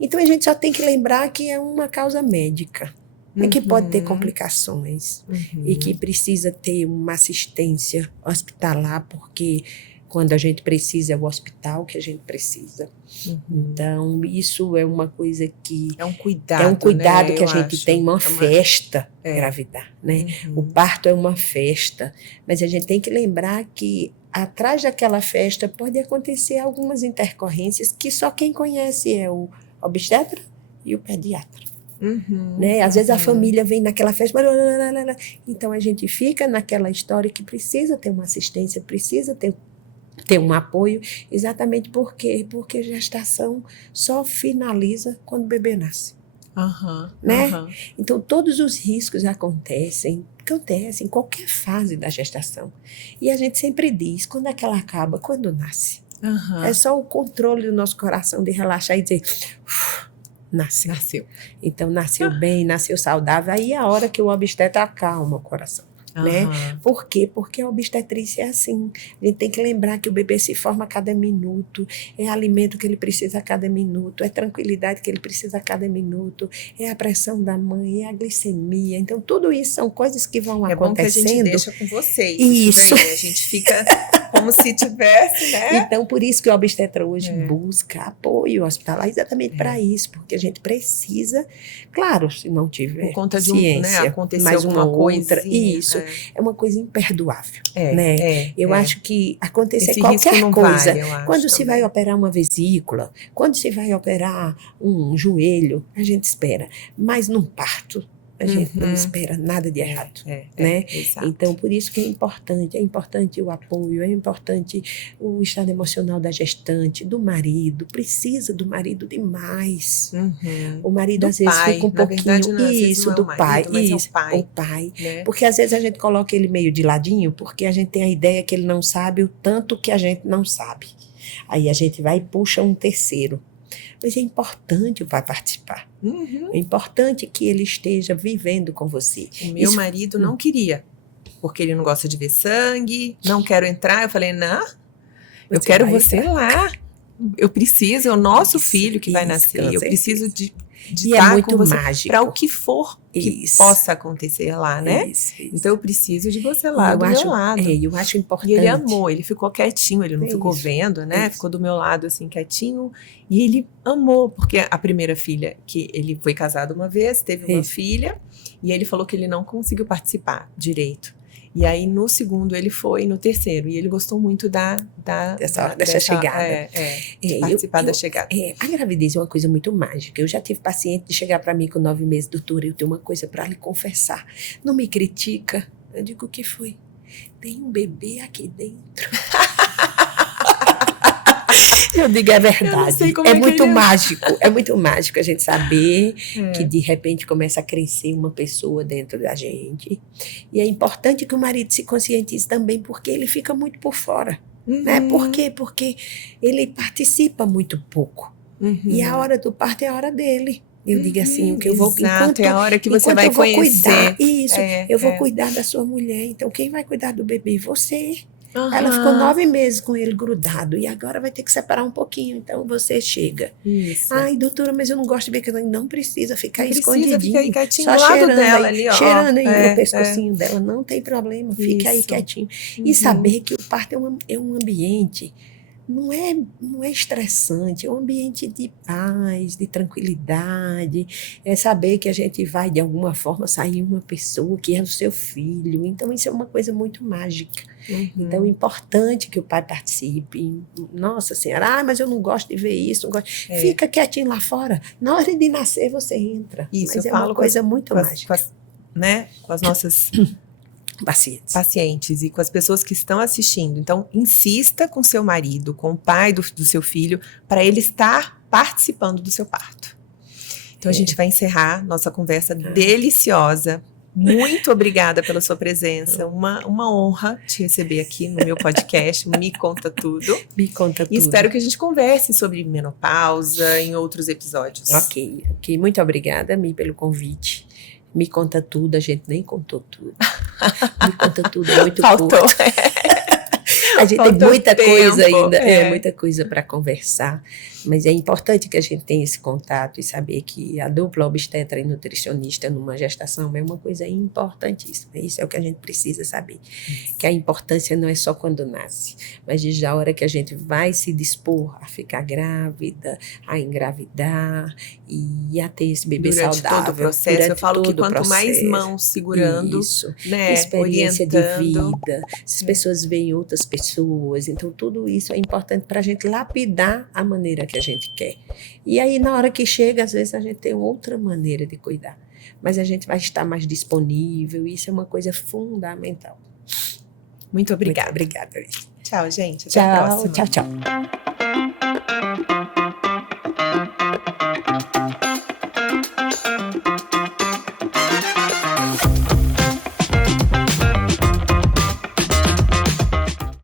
Então, a gente só tem que lembrar que é uma causa médica, e que pode ter complicações, e que precisa ter uma assistência hospitalar, porque quando a gente precisa, é o hospital que a gente precisa. Então, isso é uma coisa que... É um cuidado, né? Que a gente tem, uma festa engravidar, né? O parto é uma festa, mas a gente tem que lembrar que atrás daquela festa pode acontecer algumas intercorrências que só quem conhece é o obstetra e o pediatra. Né? Às vezes a família vem naquela festa, então a gente fica naquela história que precisa ter uma assistência, precisa ter um apoio, exatamente porque a gestação só finaliza quando o bebê nasce. Né? Então, todos os riscos acontecem em qualquer fase da gestação. E a gente sempre diz, quando é que ela acaba? Quando nasce. É só o controle do nosso coração de relaxar e dizer, nasceu. Então, nasceu bem, nasceu saudável. Aí é a hora que o obstetra acalma o coração. Né? Por quê? Porque a obstetrícia é assim. A gente tem que lembrar que o bebê se forma a cada minuto, é alimento que ele precisa a cada minuto, é tranquilidade que ele precisa a cada minuto, é a pressão da mãe, é a glicemia. Então, tudo isso são coisas que vão acontecendo. É bom que a gente deixa com vocês. Isso. Daí, a gente fica como se tivesse, né? Então, por isso que o obstetra hoje busca apoio hospitalar, exatamente para isso, porque a gente precisa, claro, se não tiver por conta ciência, de né, acontecer mais alguma outra, coisinha, isso é uma coisa imperdoável, né? Eu acho que acontecer esse qualquer coisa, vale, quando se vai operar uma vesícula, quando se vai operar um joelho, a gente espera, mas num parto, a gente não espera nada de errado, né? Então, por isso que é importante o apoio, é importante o estado emocional da gestante, do marido, precisa do marido demais. O marido, às vezes, fica um pouquinho... Verdade, não, isso, do pai. Isso, o pai. Né? Porque, às vezes, a gente coloca ele meio de ladinho, porque a gente tem a ideia que ele não sabe o tanto que a gente não sabe. Aí a gente vai e puxa um terceiro. Mas é importante o pai participar. É importante que ele esteja vivendo com você. O meu marido não queria, porque ele não gosta de ver sangue, não quero entrar. Eu falei, não, eu quero você lá. Eu preciso, é o nosso filho que vai nascer. Eu preciso de estar muito com você mágico. para o que for que possa acontecer lá, né? Isso. Então eu preciso de você lá, do meu lado. Eu acho importante. E ele amou, ele ficou quietinho, ele não ficou vendo, né? Ficou do meu lado, assim, quietinho. E ele amou, porque a primeira filha, que ele foi casado uma vez, teve uma filha, e ele falou que ele não conseguiu participar direito. E aí, no segundo, ele foi, no terceiro. E ele gostou muito dessa chegada. De participar da chegada. A gravidez é uma coisa muito mágica. Eu já tive paciente de chegar para mim com 9 meses, doutora, eu tenho uma coisa para lhe confessar. Não me critica. Eu digo, o que foi? Tem um bebê aqui dentro. Eu digo, é Eu não verdade. sei como É é que muito ele- mágico. É muito mágico a gente saber É. que de repente começa a crescer uma pessoa dentro da gente. E é importante que o marido se conscientize também, porque ele fica muito por fora. Né? Por Uhum, quê? Porque ele participa muito pouco. E a uhum. hora do parto é a hora dele. Eu digo assim, o que eu vou, Exato, é a hora que você enquanto vai eu vou conhecer. cuidar, isso, eu vou É. cuidar da sua mulher. Então, quem vai cuidar do bebê? Você. Ela ficou Aham, 9 meses com ele grudado e agora vai ter que separar um pouquinho. Então, você chega. isso. Ai, doutora, mas eu não gosto de ver que ela não precisa ficar Não precisa, fica aí escondidinho, quietinho só do lado dela ali, ó. cheirando aí no É. pescocinho dela, não tem problema, fica aí Isso. quietinho. Uhum. E saber que o parto é um ambiente, não é estressante, é um ambiente de paz, de tranquilidade, é saber que a gente vai, de alguma forma, sair uma pessoa que é o seu filho. Então, isso é uma coisa muito mágica. Então, é importante que o pai participe. Nossa Senhora, mas eu não gosto de ver isso. Não gosto. Fica quietinho lá fora. Na hora de nascer, você entra. Isso, Mas eu é uma falo coisa muito mágica. com as nossas pacientes e com as pessoas que estão assistindo. Então, insista com seu marido, com o pai do seu filho, para ele estar participando do seu parto. Então, a gente vai encerrar nossa conversa deliciosa. Muito obrigada pela sua presença. Uma honra te receber aqui no meu podcast, Me Conta Tudo. Me conta tudo. E espero que a gente converse sobre menopausa em outros episódios. Ok. Muito obrigada, Mi, pelo convite. Me conta tudo, a gente nem contou tudo. Me conta tudo, é muito Faltou. curto. A gente tem Faltou muita coisa tempo, ainda, é. muita coisa para conversar, mas é importante que a gente tenha esse contato e saber que a dupla obstetra e nutricionista numa gestação é uma coisa importantíssima. Isso é o que a gente precisa saber, que a importância não é só quando nasce, mas desde a hora que a gente vai se dispor a ficar grávida, a engravidar e a ter esse bebê Durante saudável. todo o processo, eu falo que todo o quanto mais processo. mãos segurando, Isso. né, Experiência orientando. de vida, as pessoas veem outras pessoas, então tudo isso é importante para a gente lapidar a maneira que a gente quer. E aí na hora que chega, às vezes a gente tem outra maneira de cuidar, mas a gente vai estar mais disponível, e isso é uma coisa fundamental. Muito obrigada. Muito obrigada. Tchau, gente. Até a próxima. Tchau.